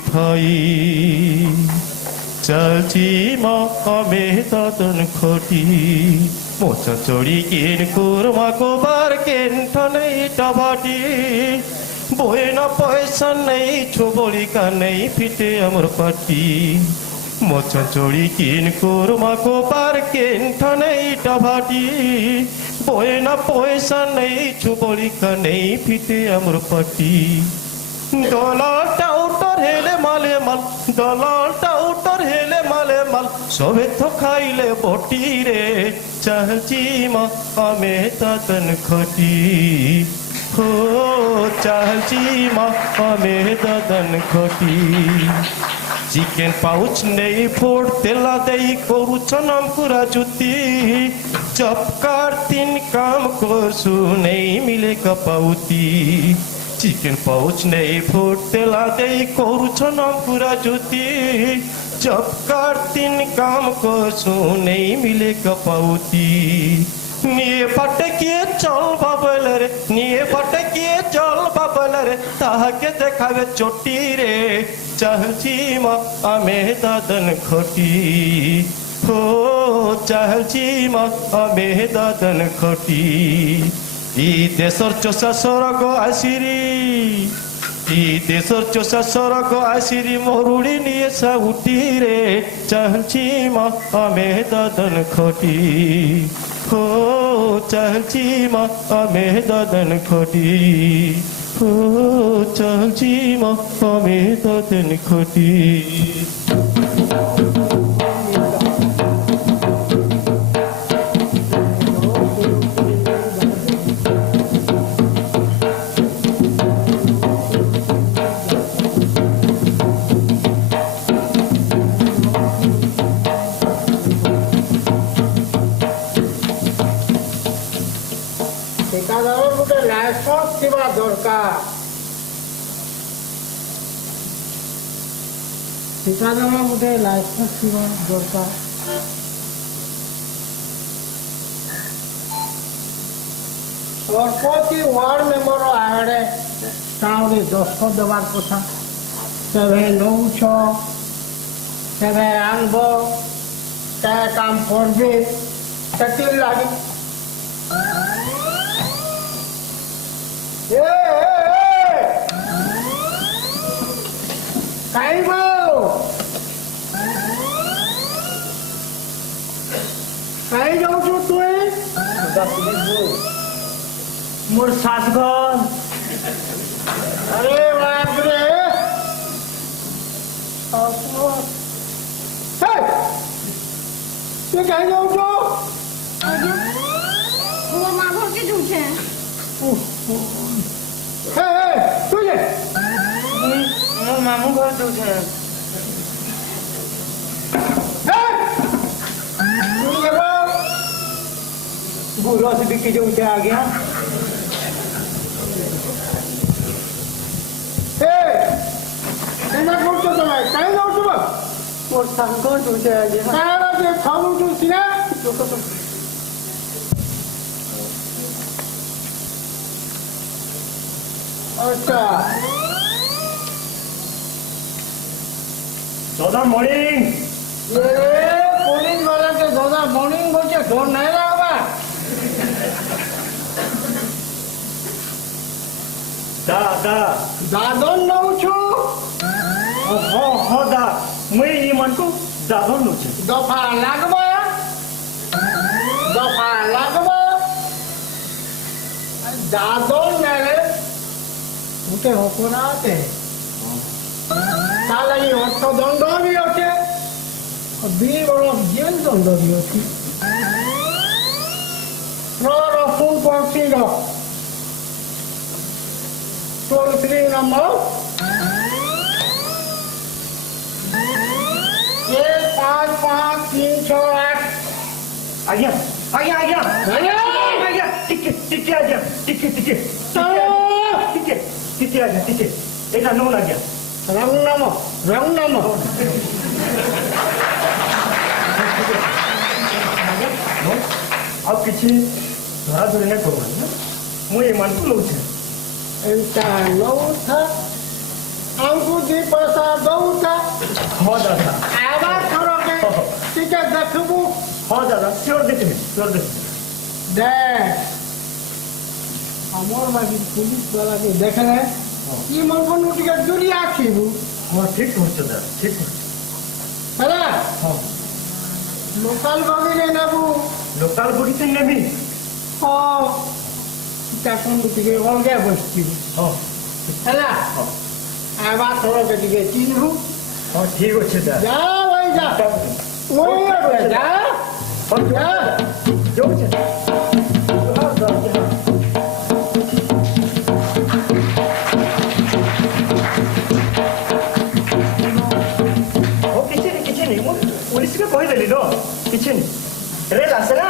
ফই চালছি মে ততন খটি মোচা চড়ি কিন কুরমা কোবার কেন ঠনেই টবাটি বয়ে না পয়সা নেই ছোবলিকা নেই ফিটে আমার পাটি মোচা চড়ি কিন কুরমা কোবার কেন ঠনেই টবাটি বয়ে না পয়সা নেই ছোবলিকা নেই ফিটে আমার পাটি দলালটা উত্তর হেলে মালে মাল দলালটা উত্তর হেলে মালে মাল সবে তো খাইলে বটি রে চাহছি মা আমি ততন খটি হো চাহছি মা আমি ততন খটি চিকেন পাউচ নেই ফোড় তেলা দেই করুছ নাম পুরা জুতি চপকার তিন কাম করছু নেই মিলে কপাউতি চিকেন পাউচ নেই ফোট তেলা দেই করুছ নাম পুরা জুতি চপকার তিন কাম করছু নেই মিলে কপাউতি নিয়ে পাটে গিয়ে চল বাবল রে নিয়ে পাটে গিয়ে চল বাবল রে তাহাকে দেখাবে চটি রে চাহছি মা আমি দাদন খটি হো চাহছি মা আমি দাদন খটি ই দেশর চোষা সরগ আসিরি ই দেশর চোষা সরগ আসিরি মরুড়ি নিয়ে সাউটি রে চাহছি মা আমি দাদন খটি হো চাহছি মা আমি দাদন খটি হো চাহছি মা আমি দাদন খটি ঠিকাদারের গোটে লাইসেন্স ଥିବା দরকার ঠিকাদারের গোটে লাইসেন্স ଥିବା দরকার ସରପଞ୍ଚ ୱାର୍ଡ ମେମ୍ବର ଆଡ଼େ ତାହୁରି ଦସ୍ତଖତ ଦେବାର କଥା କେବେ ନଉଛ କେବେ ଆଣବ କେବେ କାମ କରବେ ସେଥିର୍ ଲାଗି যাওছু তুই মোর শাসঘর আরে বাপরে হেই তুই কাই যাওছু ମୋ ମା ଘରକେ ଯାଉଛେ হে হে তুই যে ମୋ ମାମୁଁ ଘର ଯାଉଛେ হেই তুই যাবা गुरस बिकी जाऊे आज्ञा হে এনা করছো তুমি কাই যাওছু বা मोर शासघर जाऊे आज्ञा কারা যে খাওছু সিনা আচ্ছা दादा मॉर्निंग ए पुलिस वाला के दादा मॉर्निंग बोलছে ফোন নাই রাখবা दादा দাদন নউছু हो दा मैं ये मन को दादन नोचे দফা লাগবা দাদন নেলে উঠে হকরাতে তাহলে এই অর্থদণ্ড বি আছে 2 বরফ জেল দণ্ড বি আছে প্ররফুল পড়ছিল টোল ফ্রি নম্বর 15538 आज्ञा आज्ञा आज्ञा आज्ञा! आज्ञा टिके टिके आज्ञा टिके टिके टिके टिके आज्ञा टिके এটা নো आज्ञा রং নাম अब किसी धरा धरी नहीं करूँ मुझे मन को लौटे এটা নৌথা আমকু 2 পয়সা দৌথা हाँ दादा আবার খরকে টিকে দেখবু हाँ दादा श्योर देते দেখ আমার মাঝে পুলিশ वाला দেখলে কি মন টিকে দূরি আখিবু हाँ ठीक होते दादा ठीक হ্যাঁ हाँ লোকাল ভাবে নেবু लोकल बगीचे में भी ও তখন টিকে অলগা বসছিবু हाँ হ্যাঁ আবার খরকে টিকে চিনবু हाँ ठीक होते दादा যা ওই যা ওই যা যা जो होते କିଛି ନାହିଁ ମୁଁ ପୁଲିସକୁ କହିଦେଲି ନ କିଛି ନାହିଁ ରେଲ ଆସେ ନା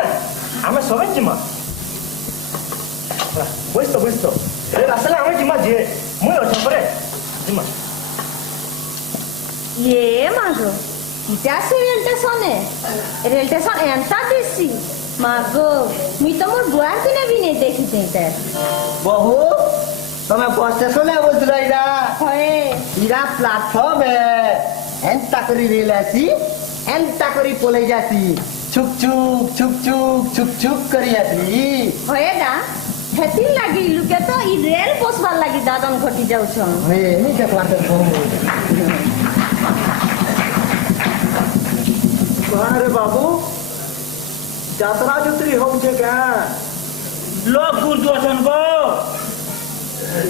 ଆମେ ସବେ ଯିମା ବସିତ ରେଲ ଆସିଲେ ଆମେ ଯିମା ଯିଏ ମୁଇଁ ଅଛ ପରେ ଯିମା ये मागो इटा से रेल स्टेशन एंता दिसी मागो मी तो मोर बुआर दिने भी नहीं देखी देते বহু তুমি বস স্টেশনে বসলো ইরা होए ইরা প্ল্যাটফর্ম এন্তা করি রেল আসি এন্তা করি পলে যাসি ছুক ছুক করি আসি होए दा हेती लागी लुके तो ई रेल पोसबार लागी दादन घटी जाउ छन হে নি দেখলা তো कहाँ रे बाबू यात्रा जुत्री हो मुझे क्या लोग गुरदर्शन को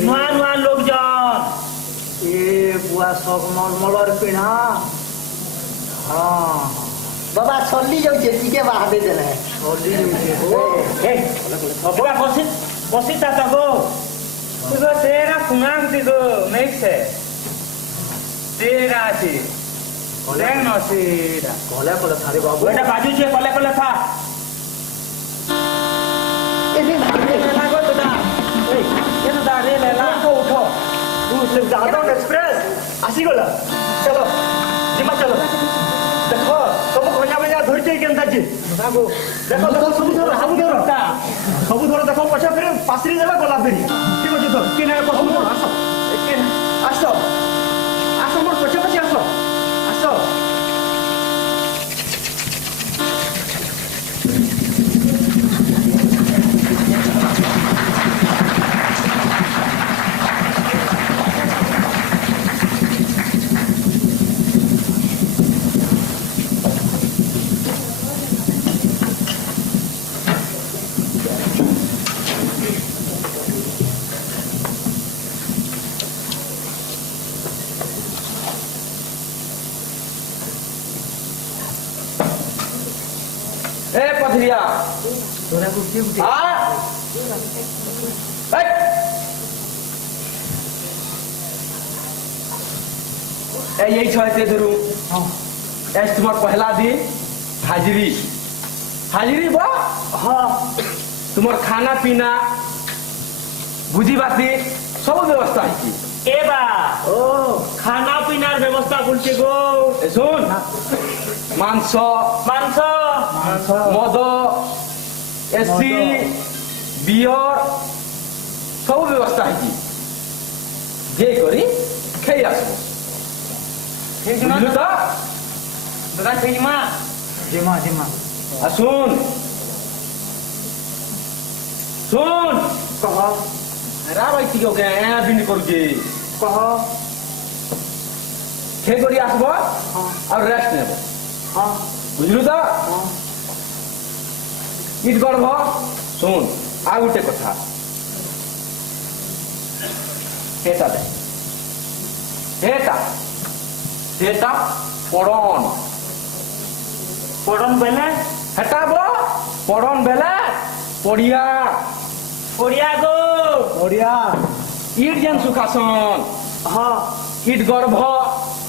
नुआ लोग जान ये बुआ सब मलमलर पिढ़ा हाँ বাবা চল্লি যাচ্ছে টিকে বাহাদে দেলে छोड़ी जाऊँगे ए बड़ा बसी ताता को तुझं तेरा पुन्हा तिथं मेक्स आहे तेरा ची देख नसीरा भले भले थारे बाबू बेटा बाजू से कले था लागो तो दा ए ये तो दा रे लेला को उठो तू दादन एक्सप्रेस आसी गला चलो जिमा चलो देखो सब खजा बजा धरते केनता जी बाबू देखो देखो सब धरो देखो पछा फिर पासरी देला गला फिर ठीक ଅଛି ତ କିନେ ପସନ୍ଦ କର ଆସ ଆସ ଆସ ମୋର ପଛେ ପଛେ ଆସ ଆସ পথরিয়া তোরা কুটি কুটি यही छते धरू आज तुम्हार पहला दिन हाजिरी हाजिरी बा हाँ तुम्हार खाना पीना भुजी बाती सब व्यवस्था है ए बा ও खाना पीनार व्यवस्था बोलছে গো শুন মাংস মাংস মাংস মদ এসি বিয়র সব ব্যবস্থা হয়েছি যে করি খেয়ে আসবো বুঝলু তো দাদা সেই মা জিমা জিমা আর শুন শুন কহ রা ভাই ঠিক ওকে বিন করছি কহ খেয়ে করি আসবো আর রেস্ট নেব হ্যাঁ বুঝলু তো হ্যাঁ ইট গর্ভ শুন আর গোটে কথা এটা দেখ এটা পড়ন পড়ন বেলে হেটা পড়ন বেলে পড়িয়া পড়িয়া গো ওড়িয়া ইট যেন সুখাসন হ্যাঁ ইট গর্ভ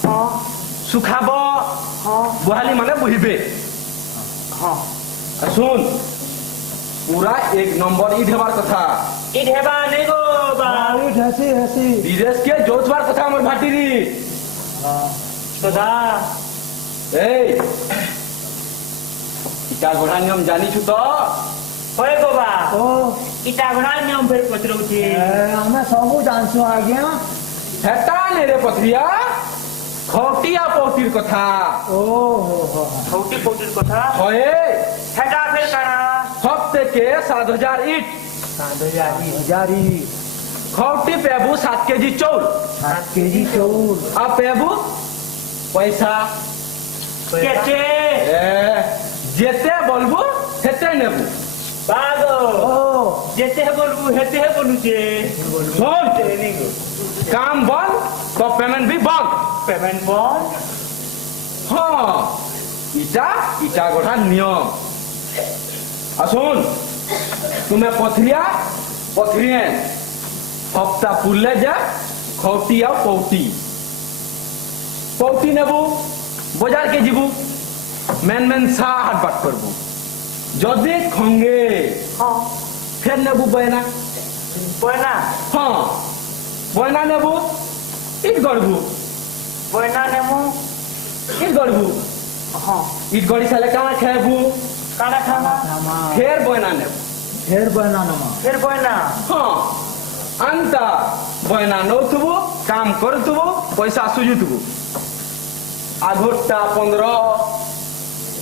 হ্যাঁ সুখাব হ্যাঁ বুহালি মানে বুঝবে হ্যাঁ আর শুন পুরা এক নম্বর ইট হবার কথা ই ঢেবা নেই গো বা আরে হাসি হাসি বিদেশকে যোচবার কথা আমার ভাটিরি হ্যাঁ দাদা এই ইটা ঘোড়া নিয়ম জানিছু তো হয় গো বা ও ইটা ঘোড়ার নিয়ম ফের পচরউছি ଆମେ ସବୁ ଜାଣିଛୁ ଆଜ୍ଞା হেটা নেরে পথরিয়া খটিয়া পৌতির কথা ଓ ହୋ ହୋ ছৌটি পৌটির কথা হয়ে হেটা ফের কানা সব থেকে 7,000 ইট ହଜାରି খটি পেবু 7 কেজি চৌল 7 কেজি চৌল আর পেবু পয়সা কেটে এ যেতে বলবু সেতে নেবু বা গো ও যেতে বলবু হেতে বলুছে শোন নেই গো কাম বল তো পেমেন্ট भी বল পেমেন্ট বল হ্যাঁ ইটা গোটা নিয়ম আসুন তুমি পথরিয়েন সপ্তাহ পুরলে যা খটি আর পৌটি নেবু বাজার কে যাবু মেন সা হাট বাট করবু যদি খঙ্গে হ্যাঁ ফের নেবু বয়না বয়না হ্যাঁ বয়না নেবু ইট গড়বু বয়না নেমু ইট গড়বু হ্যাঁ ইট গড়ি সালে কানা খেবু কানা খানা নামা ফের বয়না নেবু ফের বনা নামা ফের বয়না হ্যাঁ আনতা বয়না নৌথুবু কাম করুথুবু পয়সা সুজুথুবু আঘরটা 15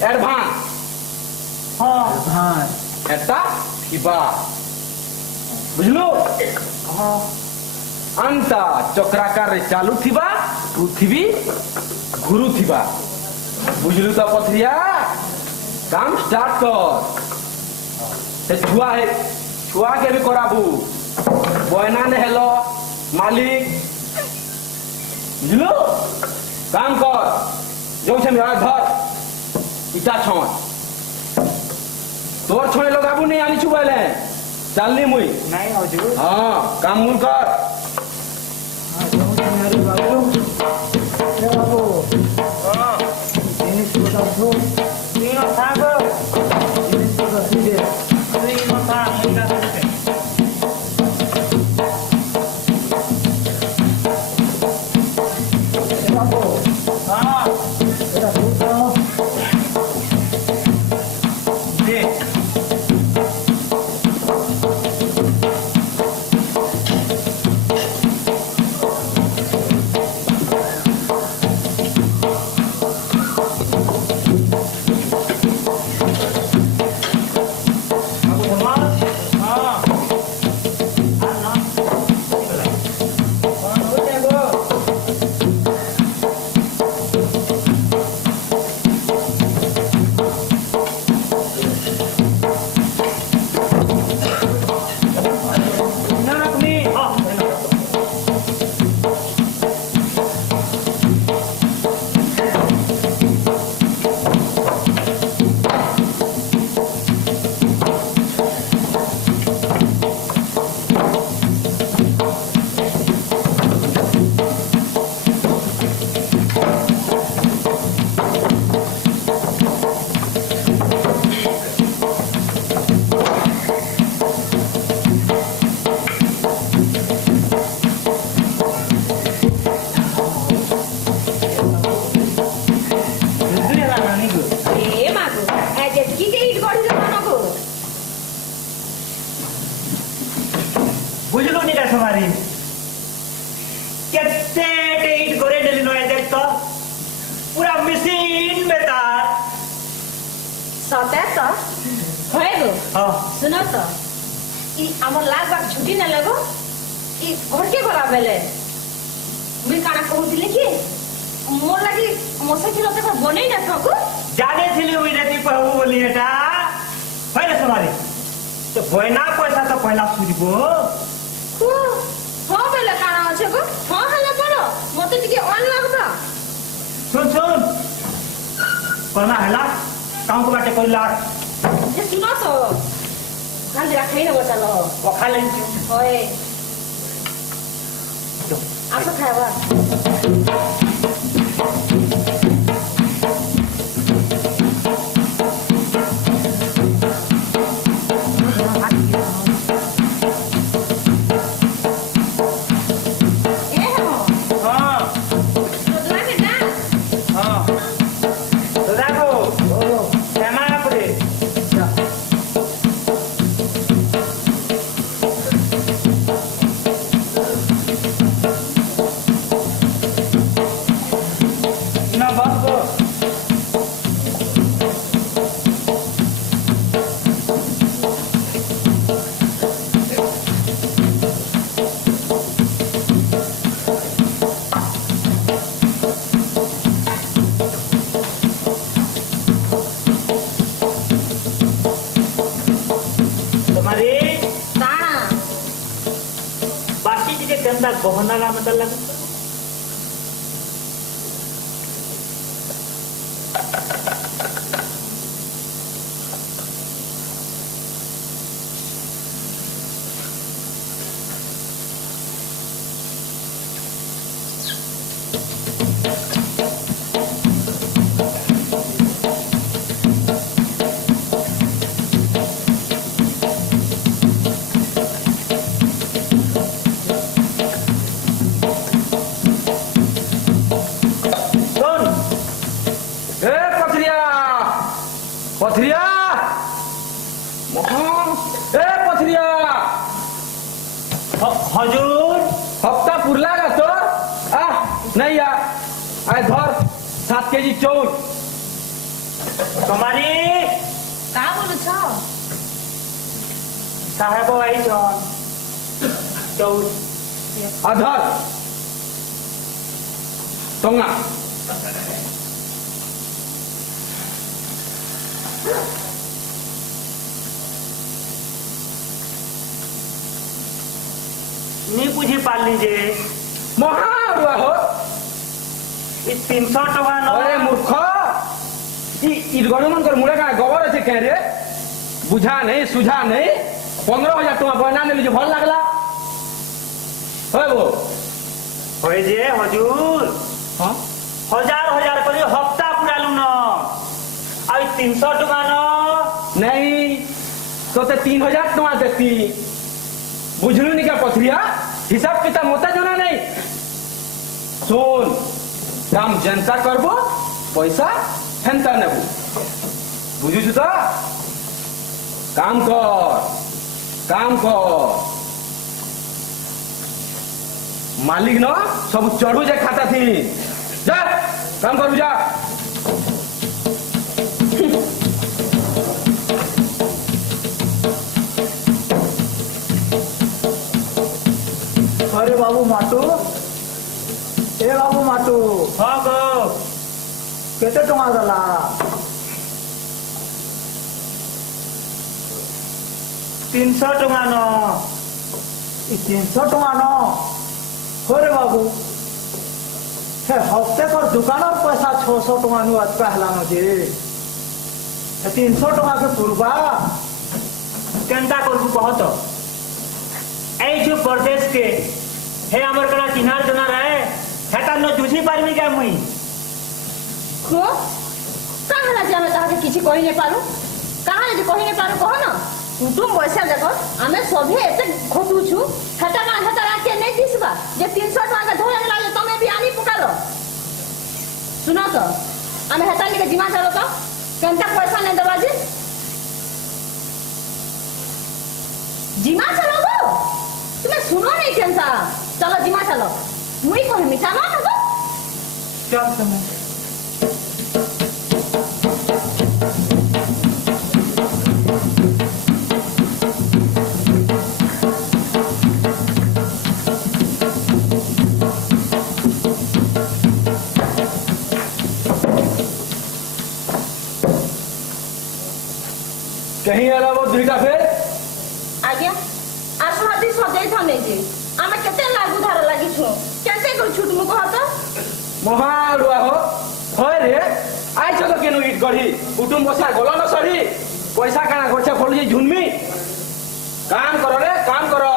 অ্যাডভান্স হ্যাঁ ভাই এটা থিবা বুঝলু হ্যাঁ আনতা চক্রাকারে চালু থিবা পৃথিবী ঘুরু থিবা বুঝলু তো পথরিয়া কাম স্টার্ট কর সে ছুয়া কে भी कराबू বয়না নে হেলো মালিক বুঝলু কাম কর যৌছে মেরা ঘর ইটা ছয় তোর ছয় লগাবু নেই আনিছু বলে চালনি মুই নাই হজুর হ্যাঁ কাম মুল কর আরে বাবু এ বাবু হ্যাঁ জিনিস কোথাও তুই নথা গো জিনিস কোথাও দিলে তুই নথা এটা করতে এ বাবু হ্যাঁ এটা কোথাও দে सुमारी कितने ईट गोरे डेली नोए देख तो पूरा मशीन में तार सते तो होए गो हाँ सुनो तो ई हमर लाग बात छुट्टी न लगो ई घर के गला बेले मुई काना कहउतिले कि मोर लागि मोटरसाइकिल से बनै न सकू जाने थिली हुई रहती पहू बोली एटा पहले सुमारी तो बहना पैसा तो पहला सुझबो को हो बेले काना अछि गो हो हला पड़ो मते टिके ऑन लागबा सुन सुन कोना हला काम को बाटे कोइला जे सुनो तो काल दिरा खाइ न बचलो वो खा लेन क्यों होए आसो खावा ए हो हाँ रोदला के ना हाँ तो देखो कैमरा पड़े ना बस को तुम्हारी काना बाकी चीजें गंदा गहना ना मतलब लगे सुन ए पथरिया पथरिया ए पथरिया हजूर हफ्ता पुरला का तो नहीं यार आए धर 7 केजी चौल तुम्हारी का बोलु छ साहेब आई जॉन चौथ आधर टोंगा नहीं बुझी पाल लीजिए महारुआ हो ये 300 टका न अरे मूर्ख इ गणमन कर मुड़े का गोबर আছে कह रे बुझा नहीं सुझा नहीं 15,000 टका बना ले जो भल लागला होय वो होय जे हजूर हां हजार हजार कर हफ्ता पूरा लू न आई 300 टका न नहीं तो ते 3,000 टका देती बुझलू नहीं क्या पथरिया हिसाब किताब होता जना नहीं सुन काम जनता करबो पैसा हेंता नेबो बुझुछु तो काम कर मालिक न सब चढ़ू जे खाता थी जा काम करू जा अरे बाबू माटू ए बाबू माटू हाँ गो केते टका दला 300 टका न 300 टका न हो रे बाबू हे हफ्ते कर दुकानर पैसा 600 टका नु आज पहला न जे 300 टका के पुरबा केंता करबू कहत এই যে প্রদেশ কে হে আমার কড়া চিনার জনা রহে হেতা ন জুঝি পারবি কে মুই को कहाँ जे हमें ताके किछि कहि नै पारू कहाँ जे कहि नै पारू कह न कुटुम पैसा देखो हमें सभे एते खोटू छु हटा ना हटा के नै दिसबा जे 300 टका के धोया लागे तमे भी आनी पुकारो सुनो तो हमें हटा के जिमा चलो तो केनता पैसा नै देबा जे जिमा चलो तो तुम्हें सुनो नहीं केनसा चलो जिमा चलो मुई कहमी चलो ना चल समय कहीं आला वो दुईटा फेर आज्ञा आसु हाथी सजाई था नहीं जी आमे केते लागू धार लागी छु केते को छुट मु कहत महाडुआ हो होय रे आई चलो केनु इट गढ़ी कुटुम बसा गला न सरी पैसा काना खर्चा फल जे झुनमी काम करो रे काम करो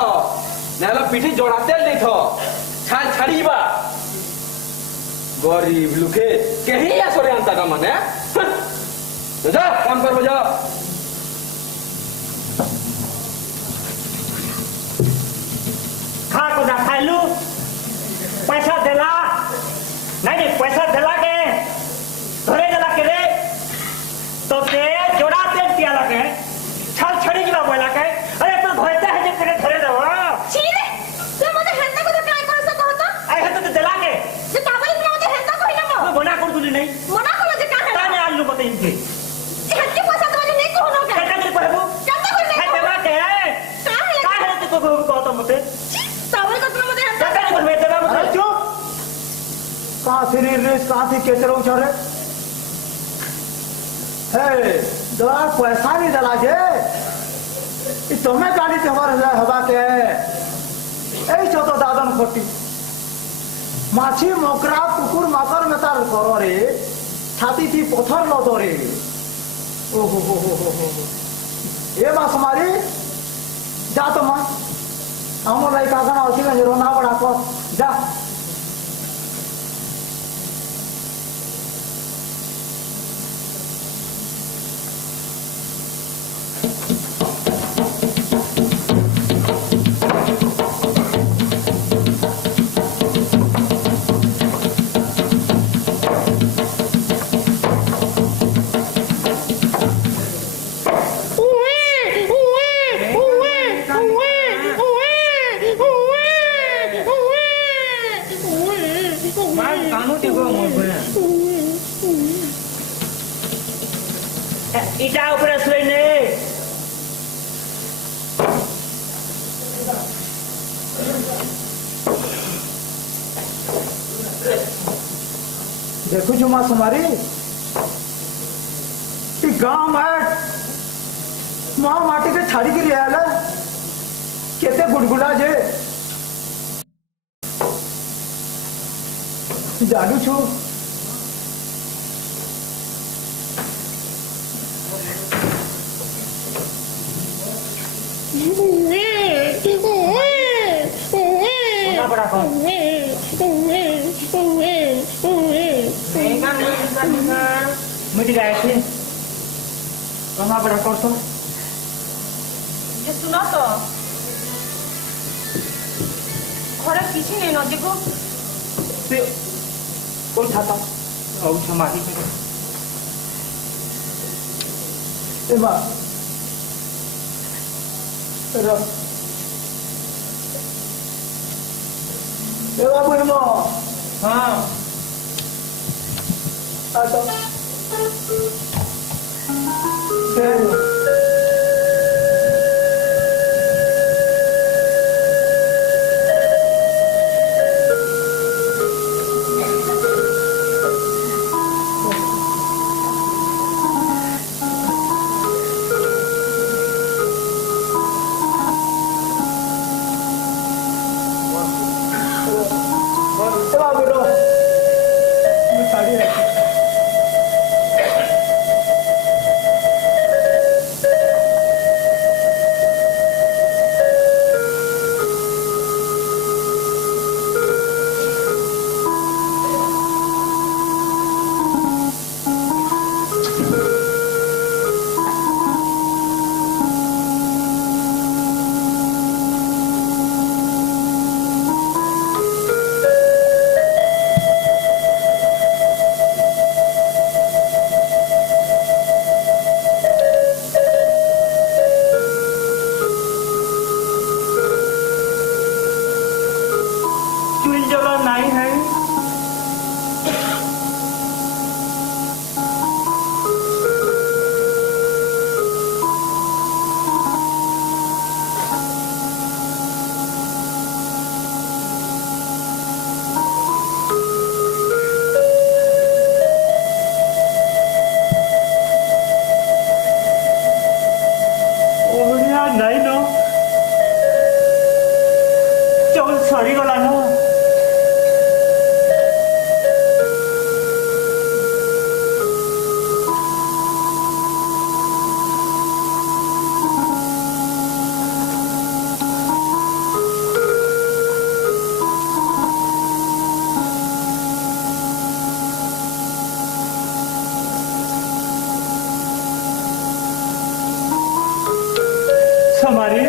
नेला पिठी जोड़ा तेल नहीं थो छाड़ छाड़ी बा गरीब लुके कहीं या सोरे अंता का माने जा काम कर बजा खा को जा खाइलू पैसा देला नहीं पैसा देला के धरे देला के रे तो ते जोड़ा तेल पियाला के छल छड़ी की बोला के अरे तो भयते है जे तेरे धरे दो छी रे तू मते हेंदा को काय करस कहत आई है तो देला के जे ताबले तू मते हेंदा कहिला मो तो मना कर दूली नहीं मना को जे का है ताने आलू बते इनके हत्ती पैसा तो नहीं कहनो के कहता नहीं कहबो कहता कोई है देला के का है तो को कहत मते ताबले को तू मते हेंदा कहता नहीं देला अरे मते चुप कहाँ से रेस कहाँ से केचरो चढ़े हे दवा पैसा नहीं दला जे तुम्हें गाड़ी से हमारे हवा के এই ছোট দাদন খটি মাছি মকরা কুকুর মাকর মেতার ঘরে ছাতি থি পথর লদরে ও হো হো হো হো এ মা কুমারী যা তো মা আমার লাই কাকানা অছি না রোনা বড়া কর যা इटा ऊपर असले ने देखो जो माँ तुम्हारी गांव में माँ माटी के छाड़ी के लिए आला केते गुड़गुड़ा जे जादू छू बड़ा कौन मिट गए थे कहाँ बड़ा कौन सो ये सुनो तो घरे किसी नहीं नदी को कौन था और समाधि ए माँ रब ए बाबू इनको हाँ आता ସରିଗଲା ନା समारी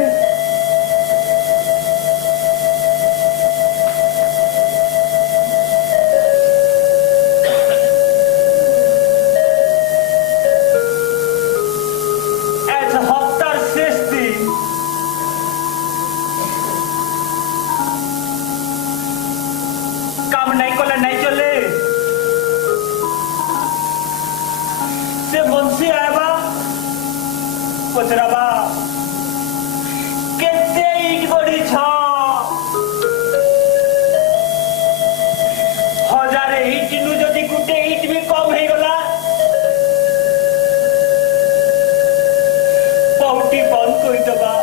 ऐसा हफ्तार शेष दिन काम नहीं कले नहीं चले से मुंशी आएबा पचराबा केते इट गड़ी छ हजारे इट नु जदि गुटे इट भी कम हे गला बहुटी बंद कर दबा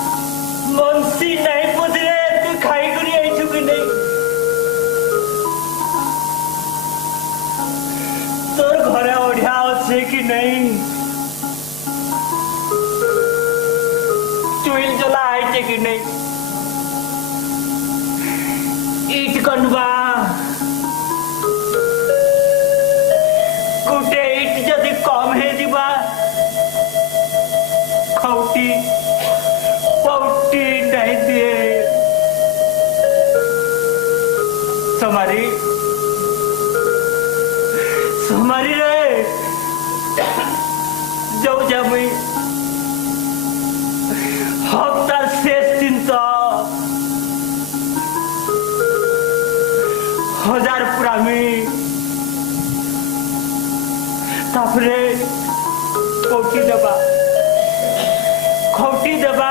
मुंशी नहीं पुदरे तू खाई करी आई छु कि नहीं तोर घरे ओढ़िया अच्छे कि नहीं चुइल जला आइटे कि नहीं ईट कनबा गुटे ईट जदि कम हे दिबा खौटी पौटी नहीं दिए समारी हमारी रे जाऊ जा मुई हफ्तार शेष दिन तो हजार पुरामी तापरे कोटी दबा खोटी दबा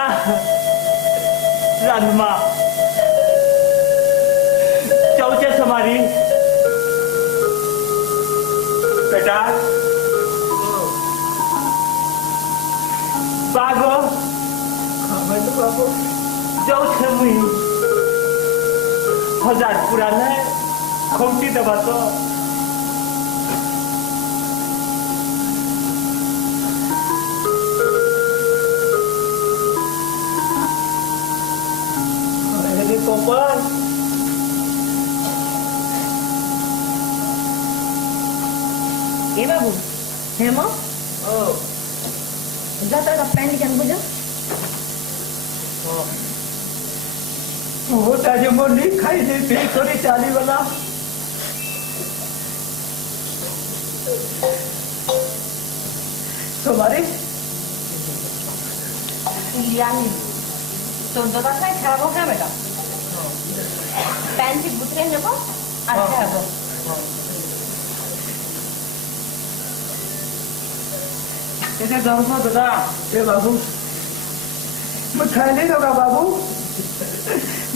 रानमा चौथे समारी बेटा बागो बाबू जाऊ थे मुई हजार पुराने खोटी दबा तो पोपन ए बाबू हेमो जाता का पैंट जन बुझो वो ताजे मोली खाई ले पे थोड़ी चाली वाला तुम्हारी लिया नहीं तो दो का खाई खराब हो गया बेटा पैंट बुतरे जब अच्छा है ऐसे जाऊँ दादा ए बाबू मैं खाली होगा बाबू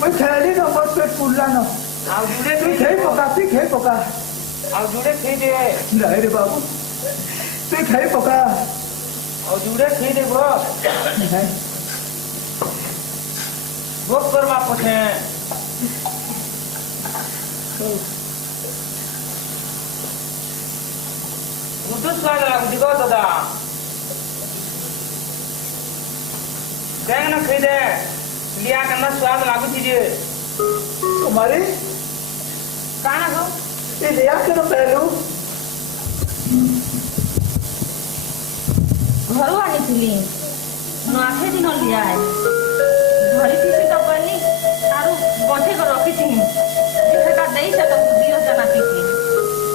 मैं खाली ना मत पेट पुल्ला ना आप जुड़े तू खाई पका तू खाई पका आप जुड़े थे दे नहीं रे बाबू तू खाई पका और जुड़े थे दे वो नहीं बहुत पर वापस हैं उधर स्वाद लग दिखो दादा देख ना खरीदे लिया करना स्वाद लागू चीज़ तुम्हारी कहाँ हो ये लिया करो पहलू घरों आनी थी आठे दिन लिया है घरी थी तो कहली तारू बचे को रखी थी जेटा दे से तो दियो जना थी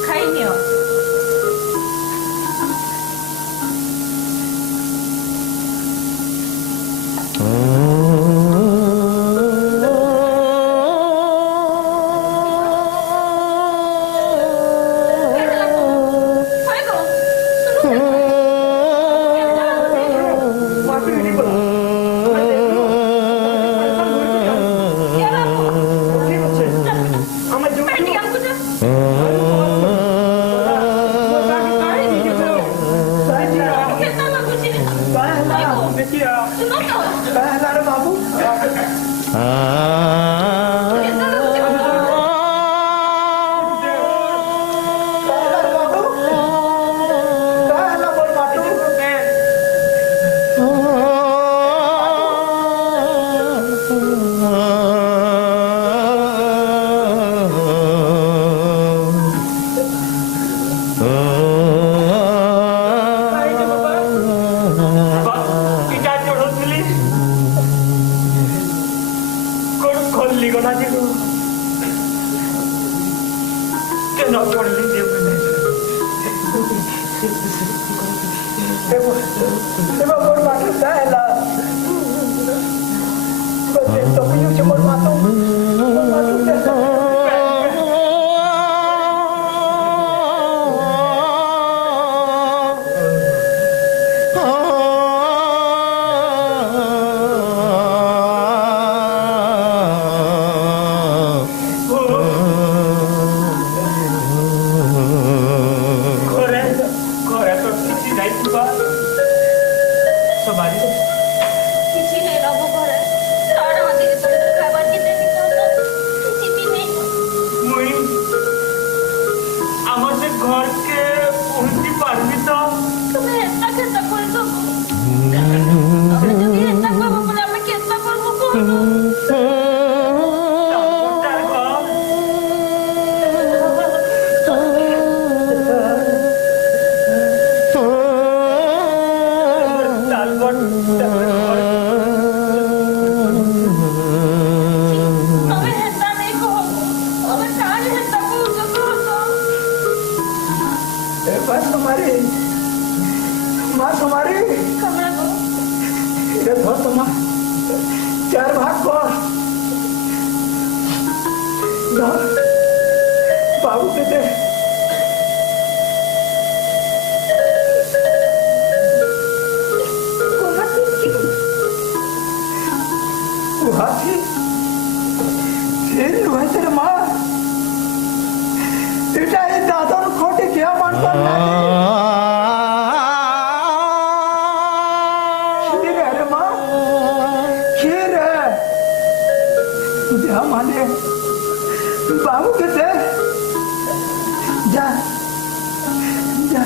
खाई नियो न पड़ली देव देखो मोर माथु साला बस तो पियो छ मोर माथु କିଛି ନାଇଁ ରବୁ ଘରେ ଛାଡ଼ ଅଧିକ ତୋର ଖାଇବାର କେତେ ନି କର କିଛି ନାଇଁ मुई আমার से घर के पहुंची पारबी तो তুমি এত কেতা কই তো তুমি যদি এত করব বলে আমি কেতা করব কই তুমি হেতা নেই কো আমি কাজ হেতা কো তো बस तुम्हारी माँ तुम्हारी कमरा को ये तो तुम 4 भाग को बाबू के दे हाथी फिर वह तेरे माँ बेटा ये दादा ने खोटे क्या मान पाना खीर है रे माँ खीर है जा माने बाबू के दे जा जा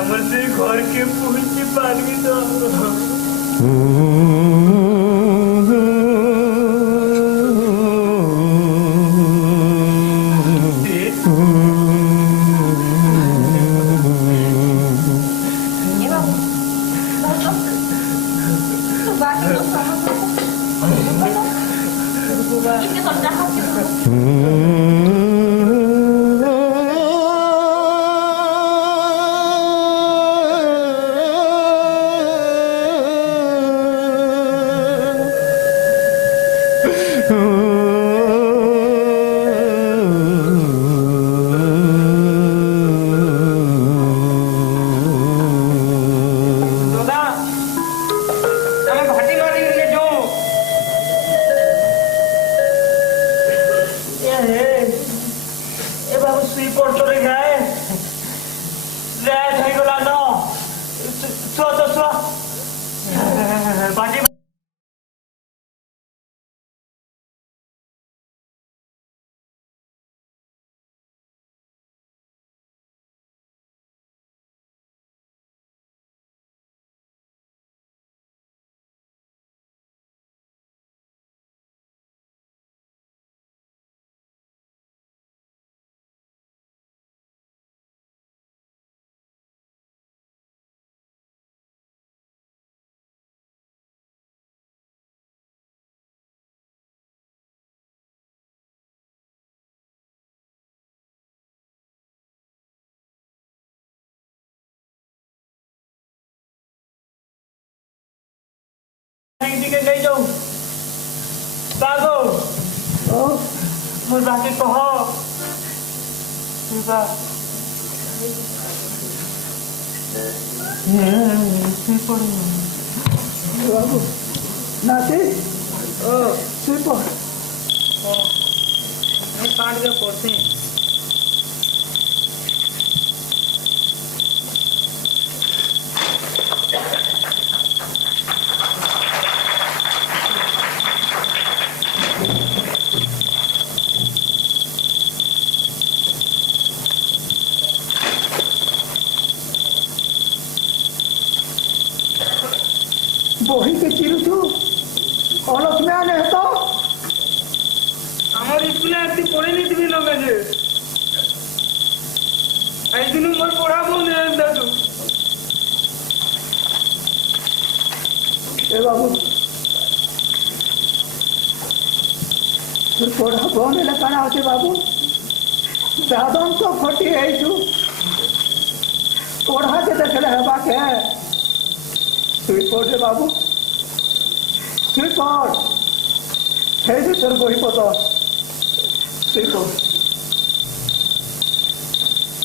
আমার সেই ঘরকে পৌঁছে পারবি তো এ বাবু তো বাকি তো সমস্যা কিন্তু তোর দেখা দাদা আমি ভাটি মাটি নিয়ে যাও এ বাবু শুই পড়তো রে গায়ে রেট হয়ে গেল না শো তো শো বাটি দিকে নেই যাও বাগো মোর বাকি কহ बाबू नाती सुपर काट के पड़ते বহি কে চিরুছু অলস ম্যান তো আমার স্কুলে একটি পড়ে নিতে দিল যে একদিন মোর পড়াবো দাদু এ বাবু তোর পড়া বন এলা কানা আছে বাবু দাদন তো ফটি আইছু পড়া কে দেখলে হবা কে তুই পড়ে বাবু তুই পড় সেই যে তোর বই পত তুই পড়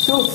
চুপ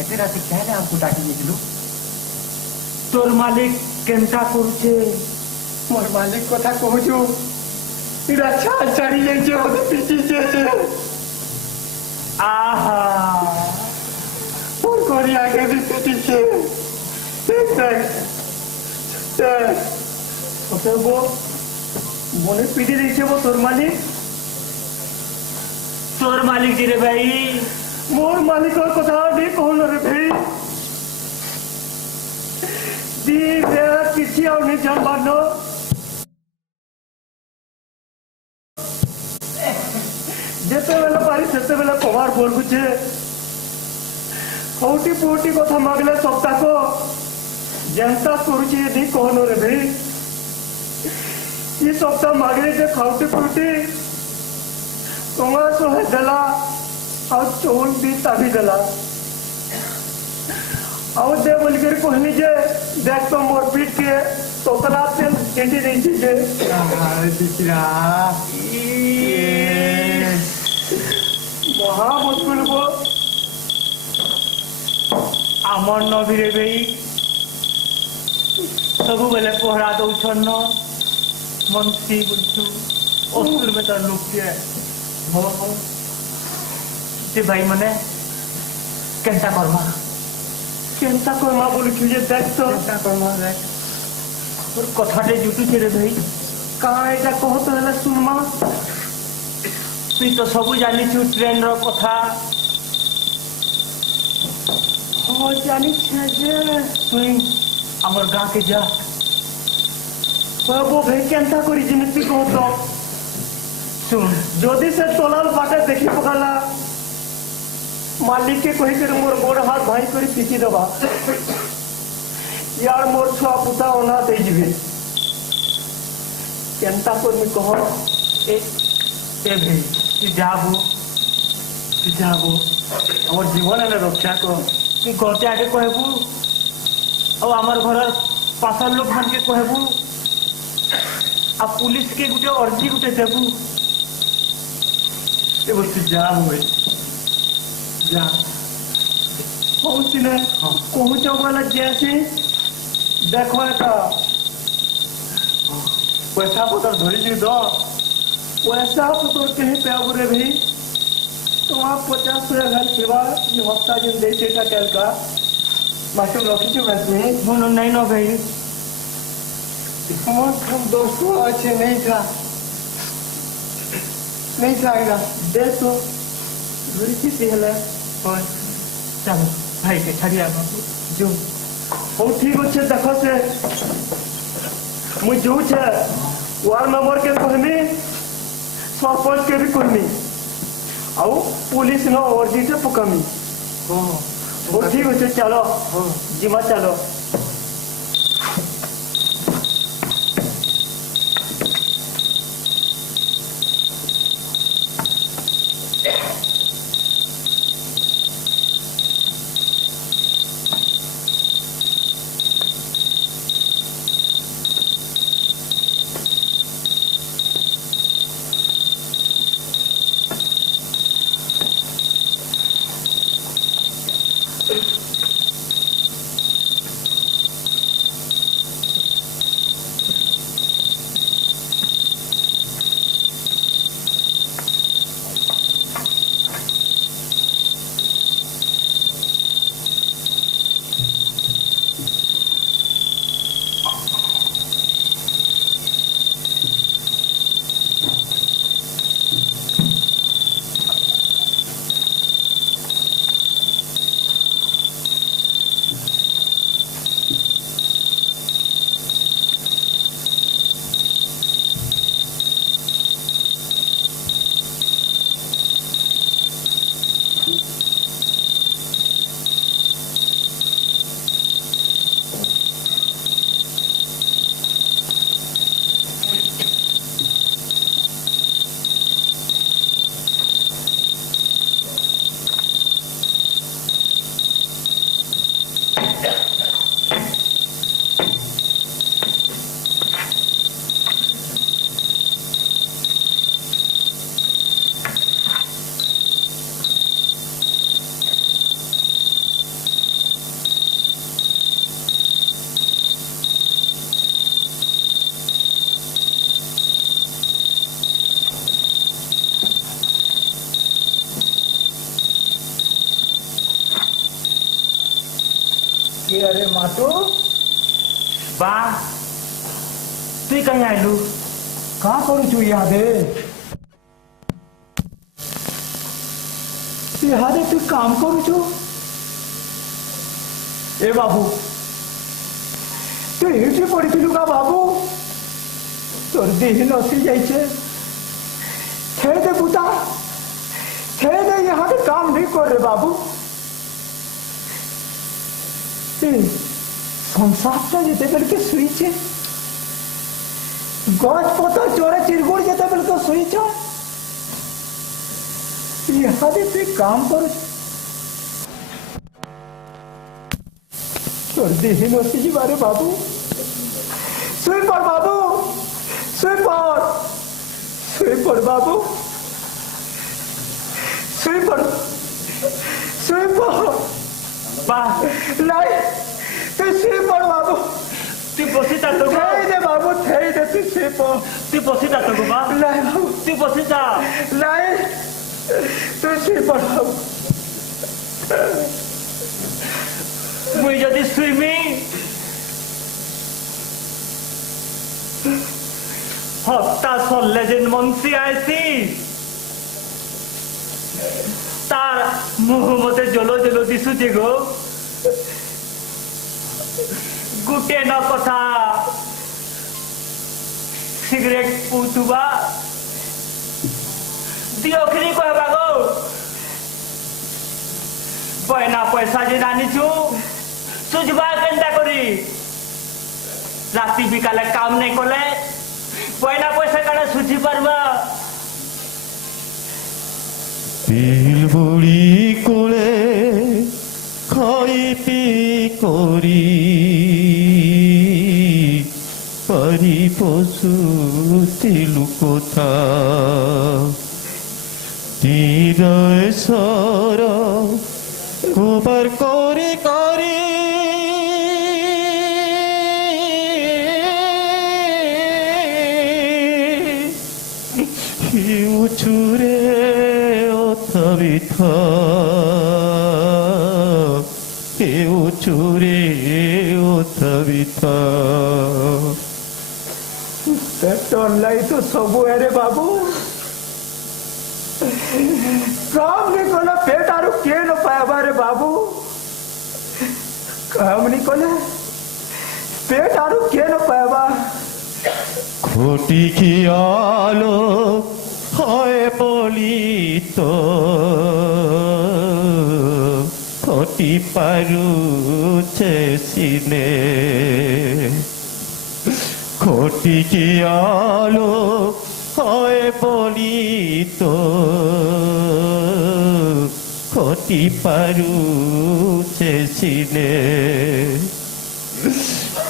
এতে রাতে কেন আমাকে ডাকি দিয়েছিল তোর মালিক কেনটা করছে মোর মালিক কথা কହୁଛୁ এরা ছাড় ছাড়ি যাইছে মতো পিটিছে আহা ফোন করি আগে বি পিটিছে দেখ দেখ ওকে বলে পিটে দিয়েছে তোর মালিক রে ভাই মোর মালিকর কথা দিয়ে কহন রে ভাই দিন রাত কিছু আর নেই জানবার যেতেবেলা পারি সেতেবেলা কবার বলবুছে হৌটি পুটি কথা মাগলে সপ্তাহ যেনটা করছি এদি কহন রে ভাই ये सप्ताह मागले जे खाउटी पुटी তোমার সহে দেলা আর চোল भी तभी देला और दे बोलकर कहनी जे देख तो मोर पीट के तोतला से केटी नहीं जे अरे दिसरा महा मुश्किल को আমার নবীরে ভাই ସବୁବେଳେ ପହରା ଦଉଛନ ମନ୍ତ୍ରୀ ବୁଝୁ ଅସୁର में ତାର ଲୋକେ ସେ ଭାଇ ମାନେ କେନ୍ତା କର୍ମା ବୋଲୁଛୁ ଯେ ଦେখ ତ क्या करना है তোর কথাଟେ জୁଟୁଛି রে ଭାଇ कहाँ ऐसा कहो तो है सुनमा তুই তো ସବୁ ଜାଣିଛୁ ଟ୍ରେନର କଥା জানি যে তুই আমার গাঁকে যা বাবু ভাই কেনটা করি জিনিস তুই কহত শুন যদি সে তলাল বাটে দেখি পকালা মালিককে কহি করে মোর গোড় হাত ভাই করে পিছি দেবা ইয়ার মোর ছুয়া পুতা অনাথ হয়ে যাবে কেনটা করবি কহ এ এ ভাই তুই যাবো আমার জীবন এনে রক্ষা কর তুই গতে আগে কহবু ଆଉ আমার ঘরের পাশার লোক মানকে কহবু আর পুলিশকে গুটে অর্জি গুটে দেবু এ বস্তু যা হুয়ে যা কହୁଥିଲେ କହୁଛ ବୋଲେ ଯେସି ଦେଖ ଏକା ପଇସା ପତ୍ର ଧରିଛି ତ ପଇସା ପତ୍ର କେହି ପାଇବରେ ବି তোমার 50,000 সেবা হপ্তা যেন দিয়েছে এটা কেলকা মাসে রখিছো তুমি মনে নাই ন ভাই আমার সব দোস্ত আছে নেই থা এগা দে তো ধরিছি হেলে হয় চলো ভাইকে ছাড়ি আমাকে जो हौ ठीक अच्छे देख से मुझे जाऊे वार्ड मेंबर के कहमी सरपंच के भी कहमी आउ पुलिस न अर्जी से पकमी हौ ठीक अच्छे चलो जिमा चलो अरे माटो बा তুই कहीं आइलू का करू यादे इहादे तू काम करू ए बाबू तू एठी पड़िथिलु का बाबू तोर देह नसी जाइछे थे दे पुता थे दे यहाँ के काम नहीं कर रे बाबू संसारटा যেতে বেলকে শুইছে গছ পতা চড়ে চিরগুড় যেতে বেলকে শুইছ ইহাদে তুই কাম করছ তোর দেহে নসি যাবারে বাবু শুই পড় বাবু শুই পড় বাবু শুই পড় বা নাই তুই শুই পড় বাবু তুই বসে যা তো থেই দে বাবু থেই দে তুই শুই পড় তুই বসে যা তো বা নাই বাবু তুই বসে যা নাই তুই শুই পড় বাবু মুই যদি শুইমি হপ্তা সরলে যেন মন্ত্রী আইসি তার মুহ মতে জল জল দিশুছে গো गुटे न कथा सिगरेट पुतुबा दियोखरी कहबा गो बहना पैसा जे आनीछु सुझबा केनता करी राति बिकाले काम नहीं कले बहना पैसा काना सुझी पारबा বিল বুড়ি কোলে খাইতে করি পারি পশু তিলু কোথা হৃদয় সর গোবার করে করে উচুরে অথবিথা উচুরে অথবিথা पेट्रोल लाई तो सबू है रे बाबू काम नहीं कोला पेट आरु के न पाएबा रे बाबू काम नहीं कोले पेट आरु के न पाएबा ঘটি কি আলো হয় বলি তো ঘটি পারুছে সিনে ঘটি কি আলো হয় বলি তো ঘটি পারুছে সিনে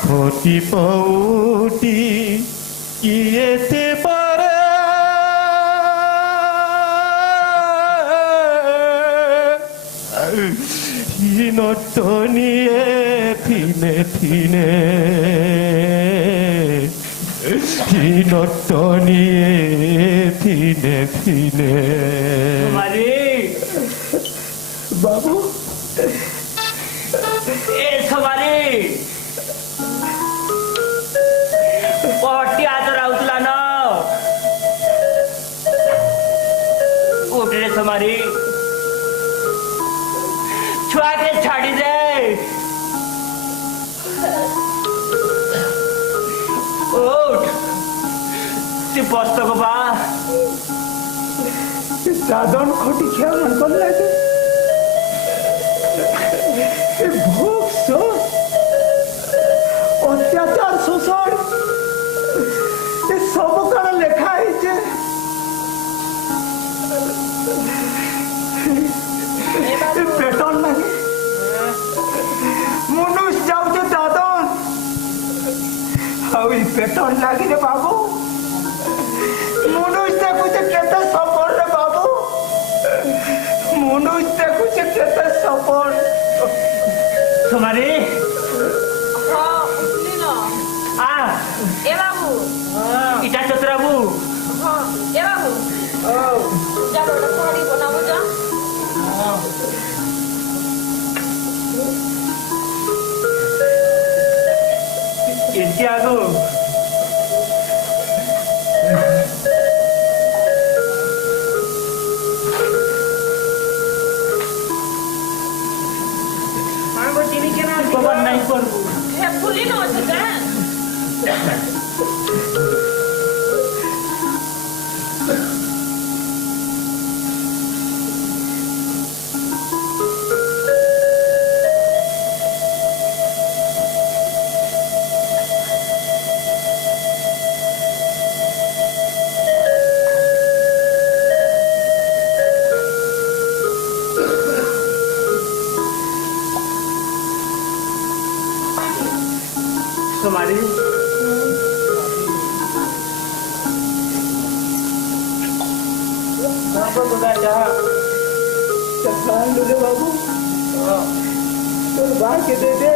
ঘটি পৌটি কিয়েতে পারে হিনত নিয়ে ফিনে ফিনে হিনত নিয়ে ফিনে ফিনে तुम्हारी बाबू ए तुम्हारी पट्टी हाथ राउतला न उठ रे तुम्हारी छुआ के छाड़ी दे उठ तू पुस्तक बा साधन खोटी क्या मन कर लगे भूख सो अत्याचार शोषण ये सब कण लेखा है पेट्रोल लगे मनुष्य जाऊे दादन ଆଉ पेट्रोल लगे रे बाबू मनुष्य देखुचे केते सफर रे बाबू मनुष्य देखुचे केते सफर तुम्हारी ହଁ ଉଠିଲି ନ आ ଏ ବାବୁ इटा चतुराबू ହଁ ଏ ବାବୁ ଯା ଗୋଟେ କଢ଼ି ବନାବୁ ଯା इनके आगो खबर नहीं करबू हे फुली न ଅଛି ଯା तुम्हारी बाबू तो बाहर के दे दे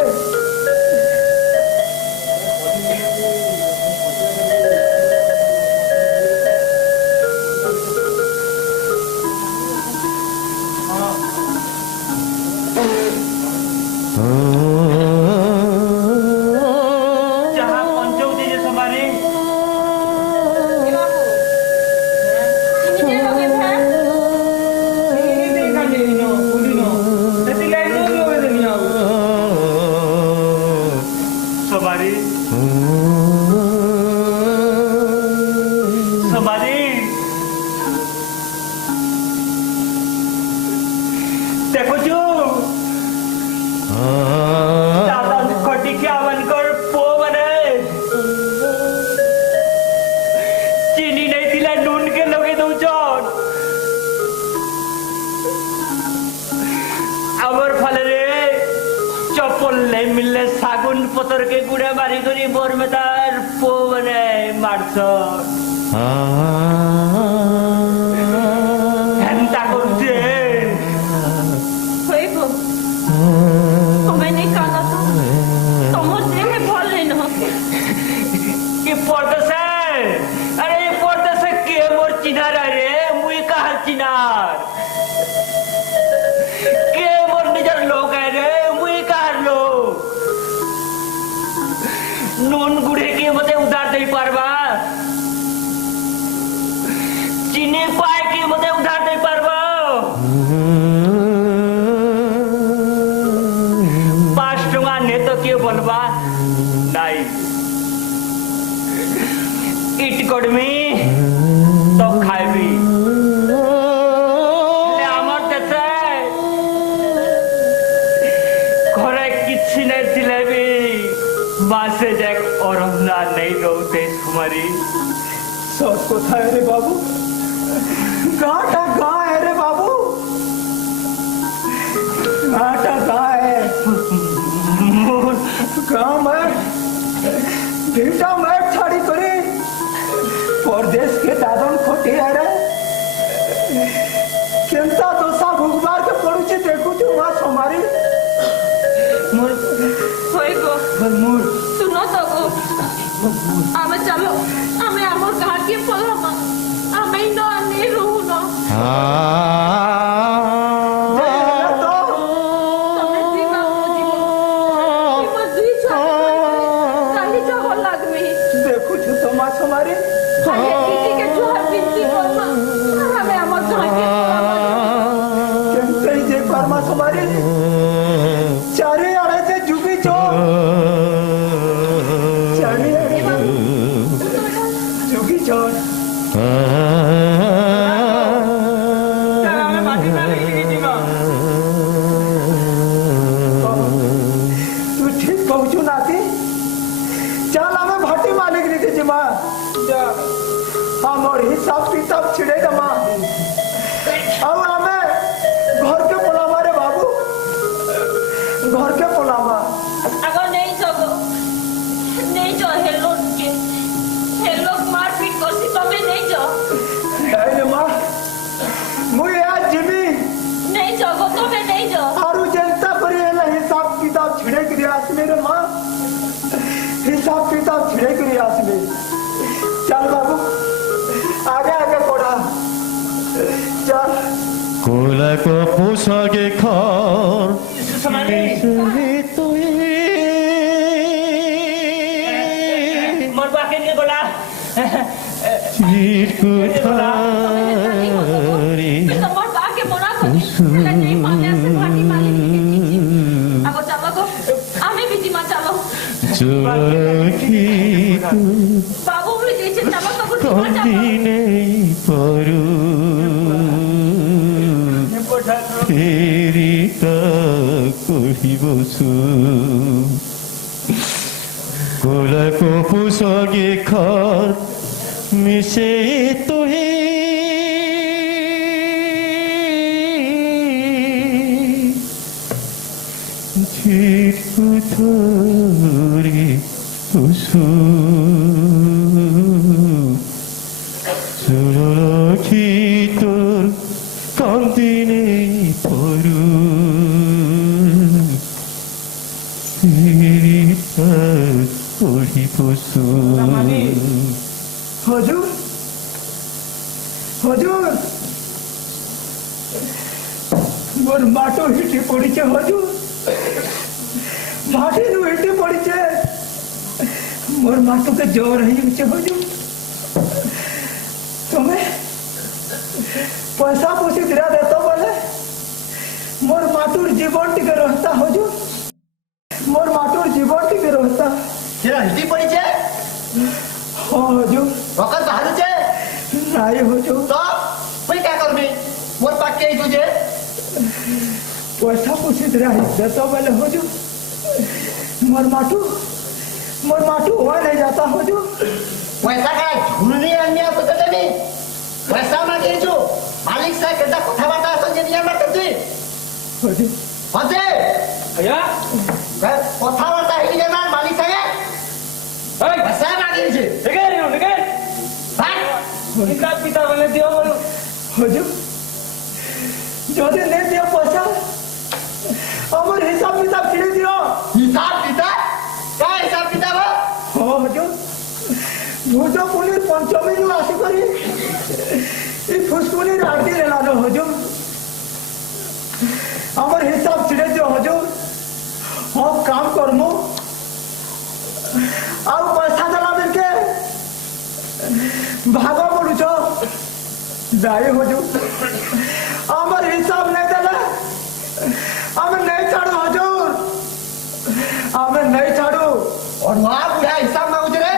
जहाँ पंचौ दीजिए तुम्हारी ଏ ବାବୁ ଚିନି କେ ଲଗେଇ ଫେर नहीं देखा नहीं नो फुली नो तेती लाइन नो लो दे नहीं आओ देखो जो दादा खटी क्या बनकर पो बने चीनी नहीं दिला नून के लगे दो चोट अबर फल रे चप्पल नहीं मिलने सागुन पतर के गुड़े मारी करी बोर में तार पो बने मारसो हेंता करते হইব তুমি নেই কানা তো তোমার দেহে ভাল নেই না कि पढ़ते से अरे ये पढ़ते से के मोर चिनार रे मुई कहा चिनार के मोर निजर लोग है रे मुई कहा लोग नून गुड़े के मते उधार दे पारबा चीनी पाए के मते उधार दे पारबा 5 टका ने तो के बोलबा नहीं इट कड़मी तो खाइबी আমার দেশে ঘরে কিচ্ছি নাই দিলেবি বাসে যাক অরমনা নেই রৌতে তোমারি सब कोথায় रे बाबू गाटा गा है रे बाबू गाटा गा है गाँव में बेटा मैं छाड़ी करी परदेश के दादन खोटी है रे केंता दोसा भुगवार के पड़ुची देखू तू वहाँ समारी হইব मोर শুনো তো গো আমি চলো আমি আমার কাকে পড়াম আমি না নে রহু না তুমি দিবা জীবন দুই কালি জগল লাগবে देखू तू तो माँ समारी আগে দিদিকে জোহার বিনতি করবা আমি আমার কাকে केंता जे कर्मा समारी चारे आड़े से जुगी चो चारे आड़े जुगी चोर আমি মাটি মারি দিবা तू ठीक पहुंचू नाती चल हमें भाटी मालिक रीति जी माँ हमारे हिसाब किताब छिड़े दमा अब हमें घर के पोलामा रे बाबू घर के पोलामा अगर नहीं जगो नहीं जो हेलो के हेलो मारपीट करसी तमे नहीं जो अरे माँ मुझे आज जिमी नहीं जगो तमे नहीं जो आरु जनता पर ये हिसाब किताब छिड़े के रियास मेरे माँ हिसाब किताब छिड़े के रियास में चल बाबू आगे आगे पढ़ा चल কোলা কো পোশাকে খর समारी मोर बाके ने बोला চিরকুঠারি তোমার বাকে মনা করি না नहीं माने से भाटी मालिक अगर चलो गो আমি বিটিমা চলো চোরখি বাবু বলে দিয়েছে চলো তো বিটিমা চলো কন্দিনে পরু ফেরিটা করি বসু কোলা কপু সগে খর মিশে তোহে চিরকুঠারি বসু চোরখি তোর কান্দিনে পরু পশু हुजूर हुजूर मोर माटो हिटी पड़ीचे हुजूर माटी नु हिटी पड़ीचे मोर माटो के जोर ही उचे हुजूर तुम्हें पैसा पोसी दिरा देतो बोले मोर माटुर जीवन टिके रहता हुजूर मोर माटुर जीवन टिके रहता तेरा हिटी पड़ी छे हाँ हुजूर वकर बाहर छे नहीं हुजूर तो कोई क्या करबी मोर पाके तुझे पैसा पूछी देता बोले हो जो मोर माटू हुआ नहीं जाता हो जो पैसा का झुलनी अन्य पता नहीं पैसा मागे जो मालिक से केदा कथा बाता असन जे निया मारते तुई हो जो हजे अया कथा बाता हिली जाना मालिक से पैसा मागे जे निकल भाग इनका पिता बोले दियो बोलो हो जो नहीं दिया पैसा हमारे हिसाब किताब छिड़े दियो हिसाब किताब क्या हिसाब किताब हो जो भूत पुलिस पंचमी जो आसी करी ये फुसकुनी राती रहना दो हो जो हमारे हिसाब छिड़े दियो हो जो हम काम करमो ଆଉ ପଇସା ଦେଲା ବେଲକେ ଭାଗ ପଡୁଛ ଯାଇ ହଜୁ ଆମର ହିସାବ ନେଇ ଦେଲେ ଆମେ ନେଇ ଛାଡୁ ହଜୁର ଆମେ ନେଇ ଛାଡୁ अड़ुआ बुढ़ा हिसाब मांगुचे रे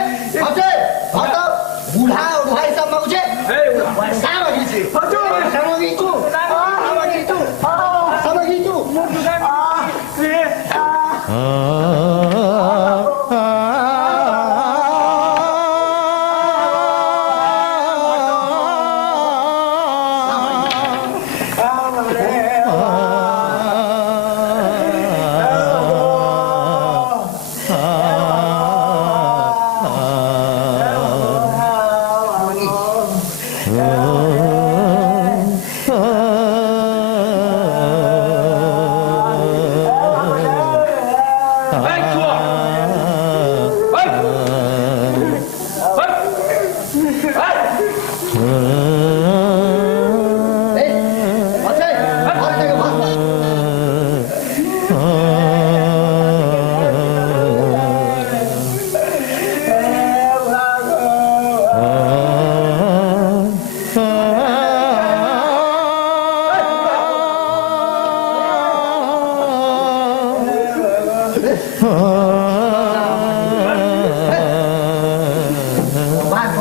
हजे हट बुढ़ा अड़ुआ हिसाब मांगुचे पैसा मांगीचे हजूर पैसा मांगीचू मांगीचू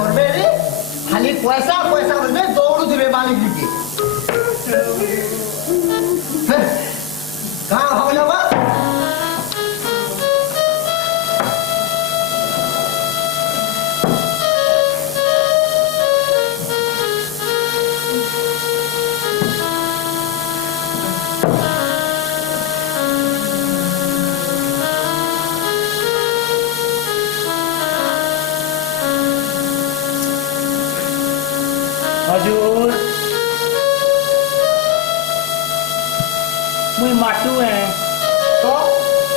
खाली पैसा पैसा बोलते दौड़ू थे मालिक जी की कहाँ हो गया बात हजूर मुई माटू है तो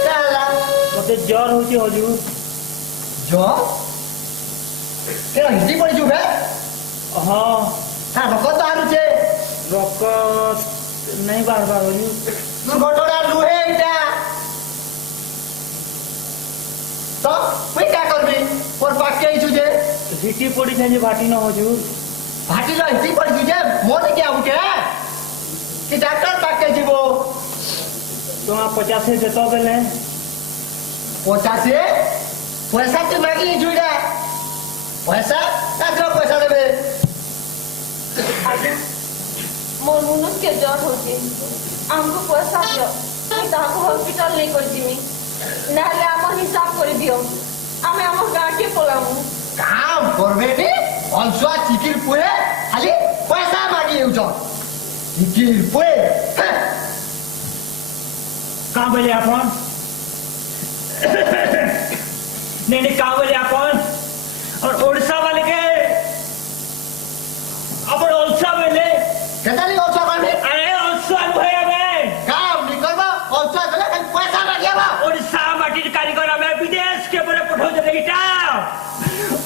क्या ला मते ज्वर होची हजूर जो क्या हिंदी पड़ी जो है हाँ हाँ रखो तो आलू छे रक्त नहीं बार बार हजूर दुर्घटना लुहे इटा तो मैं क्या कर भी और पाके ही तुझे हिटी पड़ी छे भाटी न हजूर भाटी लो हिंदी पड़ी तुझे मोन क्या उठे कि डॉक्टर पाके जीवो तो आप 50 देता बेले 50 पैसा तो मांगी ही जुड़ा पैसा काजो पैसा देबे मोर मुनुस के जर होची हमको पैसा दियो मैं ताको हॉस्पिटल नहीं कर दिमी नाले हम हिसाब कर दियो हमें हम गांव के पोलामु काम करबे नी अलसुआ चिकिर पुए खाली पैसा मांगी उठ चिकिर पुए कहाँ बोले अपन नहीं कहाँ बोले अपन और ओडिशा वाले के अपन ओडिशा बोले केताली अलसुआ मांगी अरे ओडिशा है हमें काम निकलबा अलसुआ चले खाली पैसा मांगियाबा ओडिशा माटिर कारीगर हमें विदेश के बड़े पठो दे इटा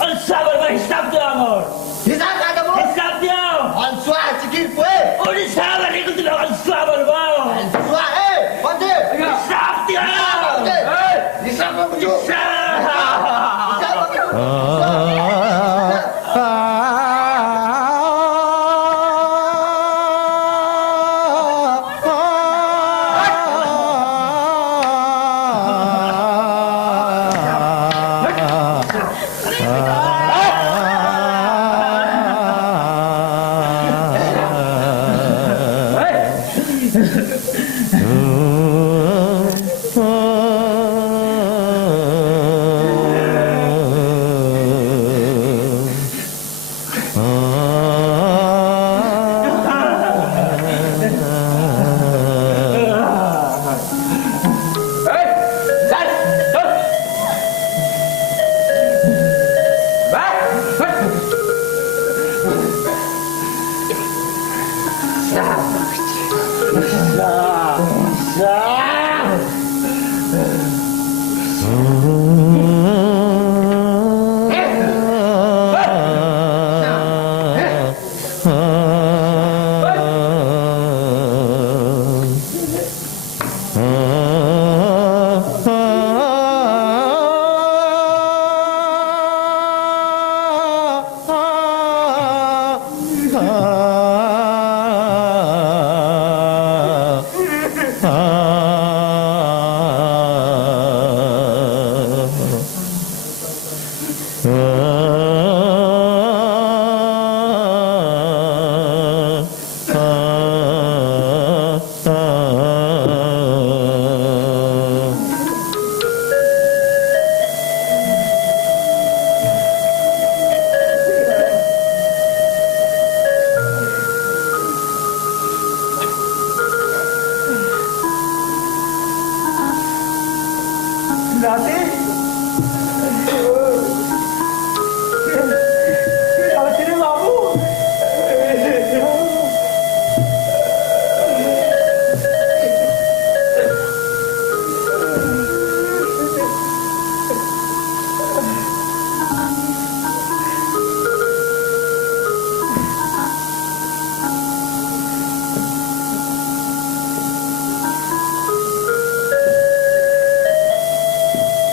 ओडिशा वाला हिसाब दो हमर हिसाब का देबो हिसाब दियो अलसुआ चिकिर पुए ओडिशा वाले को तो ओडिशा बोलबो अलसुआ है बंदे हिसाब दियो हिसाब मांगो हिसाब मांगो राते राते बाबू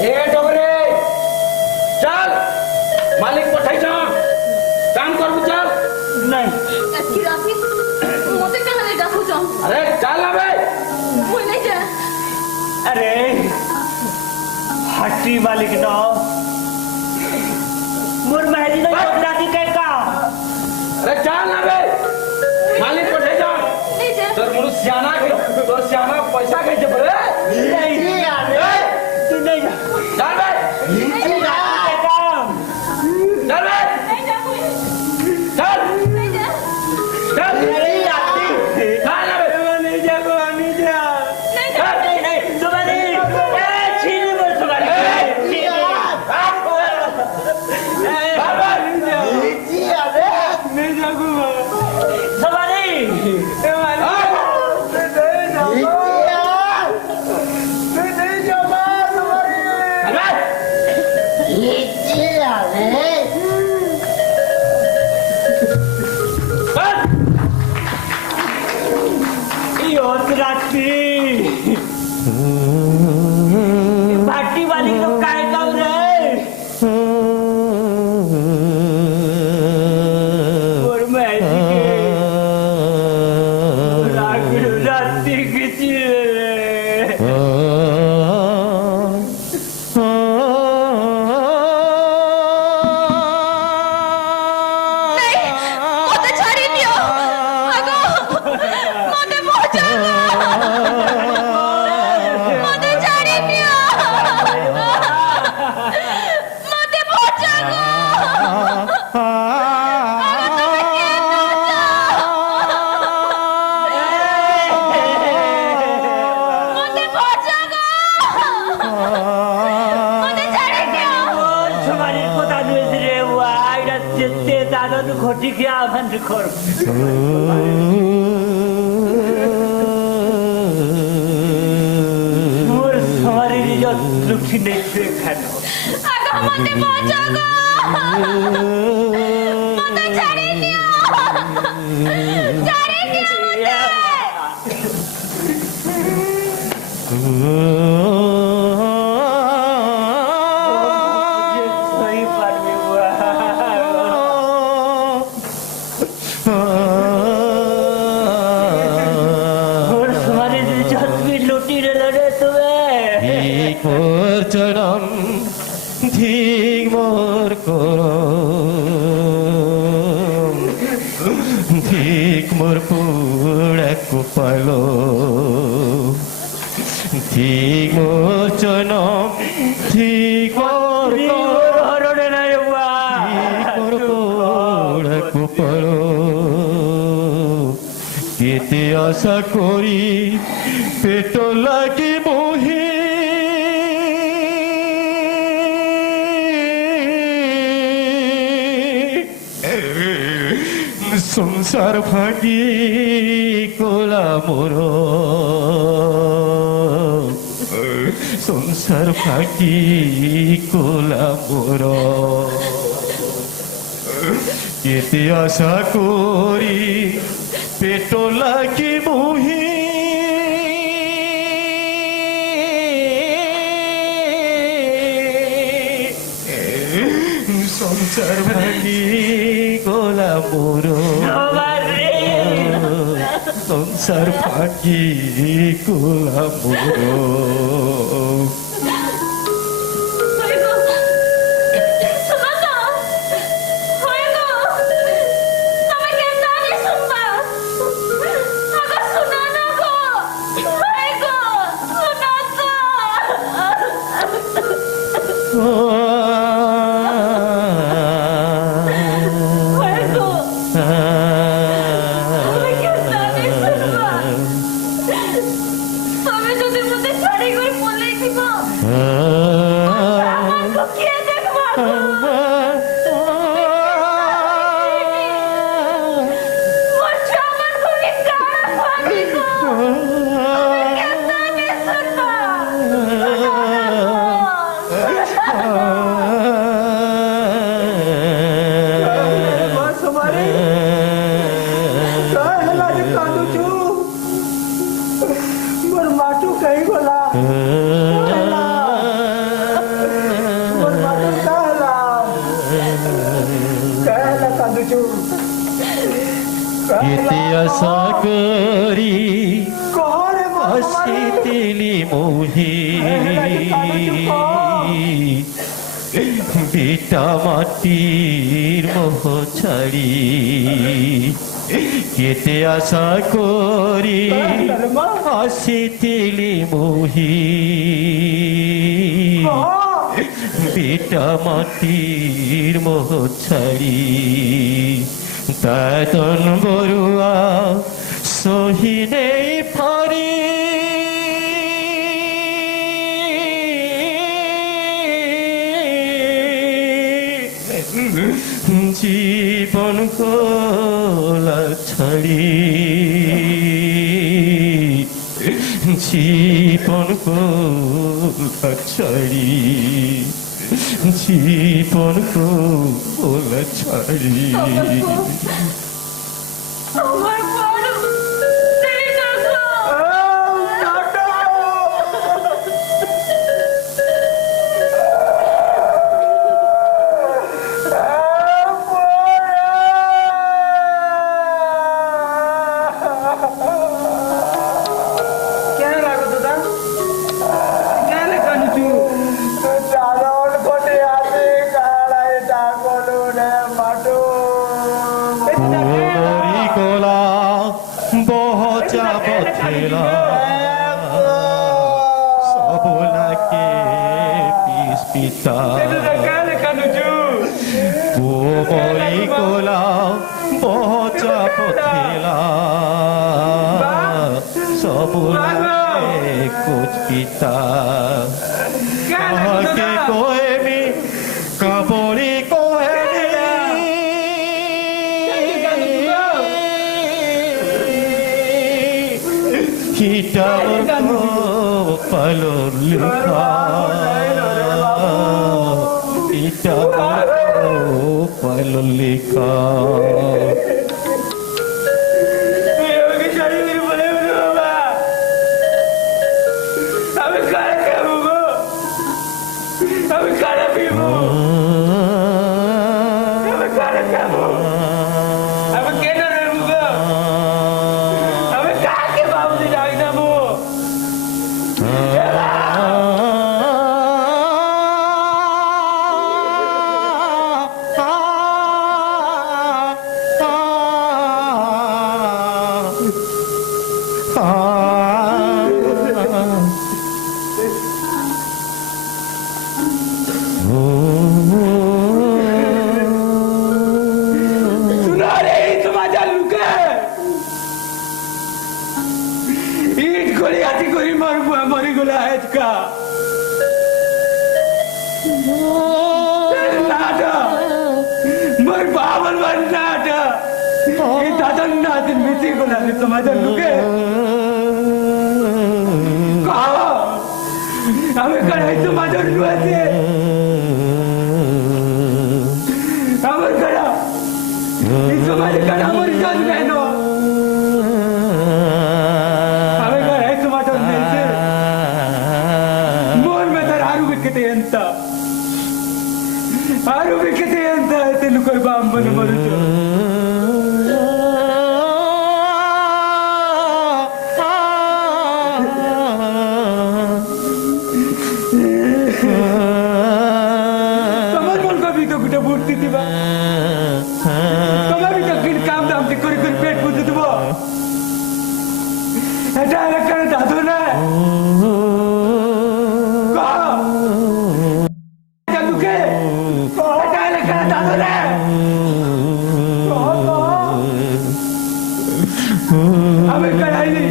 ए डोगरे चल मालिक पठाई जा काम कर चल नहीं की राती मोते कहाँ ले डाकू जाऊं अरे चल अबे वो नहीं जा अरे हट्टी मालिक न मोर महरी न राती के का अरे चल अबे मालिक पठाई जा नहीं जा तर मुनु सियाना के तो सियाना पैसा के जे बरे नहीं तू नहीं जा चल बे नहीं जा के काम चल बे नहीं जा कोई चल नहीं जा चल नहीं आती चल अबे नहीं जा को नहीं जा नहीं जा नहीं नहीं तुम्हारी ए छीनी बोल तुम्हारी बाबा नहीं जा को तुम्हारी राती भाटी वाली लोग काय कर रहे और मैं राती किसी मोते छाड़ी दियो आगो मोते पहुंचा मोते छाड़ी दियो मोते पहुंचा मोते पहुंचा मोते छाड़ी दियो तुम्हारी पता नहीं रे हुआ आइडा जितने दादा तो खोटी क्या बंद कर मोर हमारी जो लुकी नहीं से खाना आगो मोते पहुंचा मोते छाड़ी दियो छाड़ी दियो मोते सही पर में हुआ और तुम्हारी इज्जत भी लूटी रे तुम्हें ঠিক মোর চরণ ঠিক মোর করম ঠিক মোর পুরা কপাল ঠিক মোর চরণ ঠিক মোর হরণে নাই हुआ পুরা কপাল কেতে আশা করি পেট লাগি বহি সংসার ভাগি কোলা মোর সংসার ফাঁকি কোলা মোর কেতে আশা করি পেট লাগি মুহি সংসার ভাগি গোলা মোর সংসার ফাঁকি গোলা মোর কেতে আশা করি আসিতিলি মোহি বেটা মাটির মোহ ছাড়ি কেতে আশা করি আসিতিলি মোহি বেটা মাটির মোহ ছাড়ি তাতন বড়ুয়া সহি নেই পারি জীবন কোলা ছাড়ি জীবন কোলা ছাড়ি জীবন কোলা ছাড়ি আমার বড় দেরি করছো কেন লাগো দাদা কেন কানুচু মরি কোলা বহচা বথেলা সবলাকে পিস পিতা কেন কানুচু মরি কোলা বহচা বথেলা সবলাকে কুচ পিতা কাকে কোয়েমি কাবড়ি পালর লিখা ইটা পালর লিখা আমি কারা খাবো গো আমি কারা পিবো আমি কারা খাবো আমি কেন রইবো গো আমি কাকে বাবুজি যাই যাবো सुनारे तुम्हारा लुके ईट गोली आती गोली मरी गोला है का नाटा मर बाबल मर नाटा ये दादा नातिन मिट्टी गोला है तुम्हारा लुके कहा আমি আমার কাড়াই সমাজের রয়েছে আমার কাড়া এই সমাজে কাড়া আমার ইজ্জত নেই না আমার কাড়াই সমাজের নেই मोर में तर आरू बिकते अंत तेलु कोई बाम बन मरुचो तमर मन को भी तो गुटा बुटती थी बा तमर भी तो किन काम दाम से कोरी कोरी पेट पूछ दबो ऐसा अलग कर दादू ना আমি করাইনি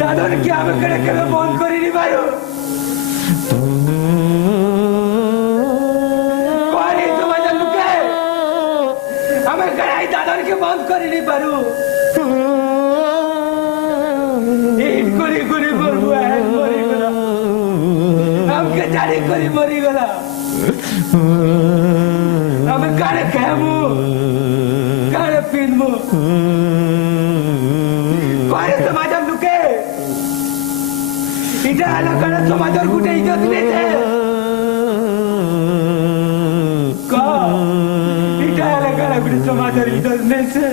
দাদর কি আমি করে কেন বন্ধ করিনি বারো কোয়ারি তোমার লুকে আমি করাই দাদর কি বন্ধ করিনি বারো ইট করি করি মরবো হ্যাঁ মরি গেল আমাকে জারি করি মরি গেল আমি কারে খাবো কারে পিনবো কোয়ারি সমাজের লুকে এটা এলাকার সমাজের গুটে ইজ্জত নেছে এটা এলাকার গুটে সমাজের ইজ্জত নেছে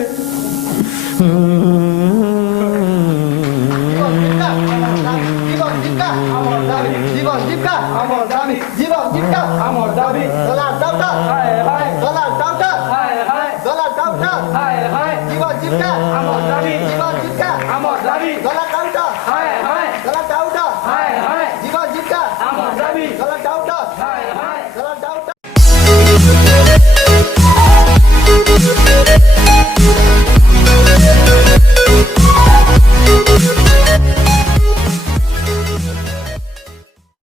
জীবন জীবিকা আমার দাবি জীবন জীবিকা আমার দাবি দলাল দাওটা হায় হায় দলাল দাওটা হায় হায় দলাল দাওটা হায় হায় জীবন জীবিকা আমার দাবি জীবন জীবিকা আমার দাবি দলাল দাওটা হায় হায় দলাল দাওটা হায় হায় জীবন জীবিকা আমার দাবি দলাল দাওটা হায় হায় দলাল দাওটা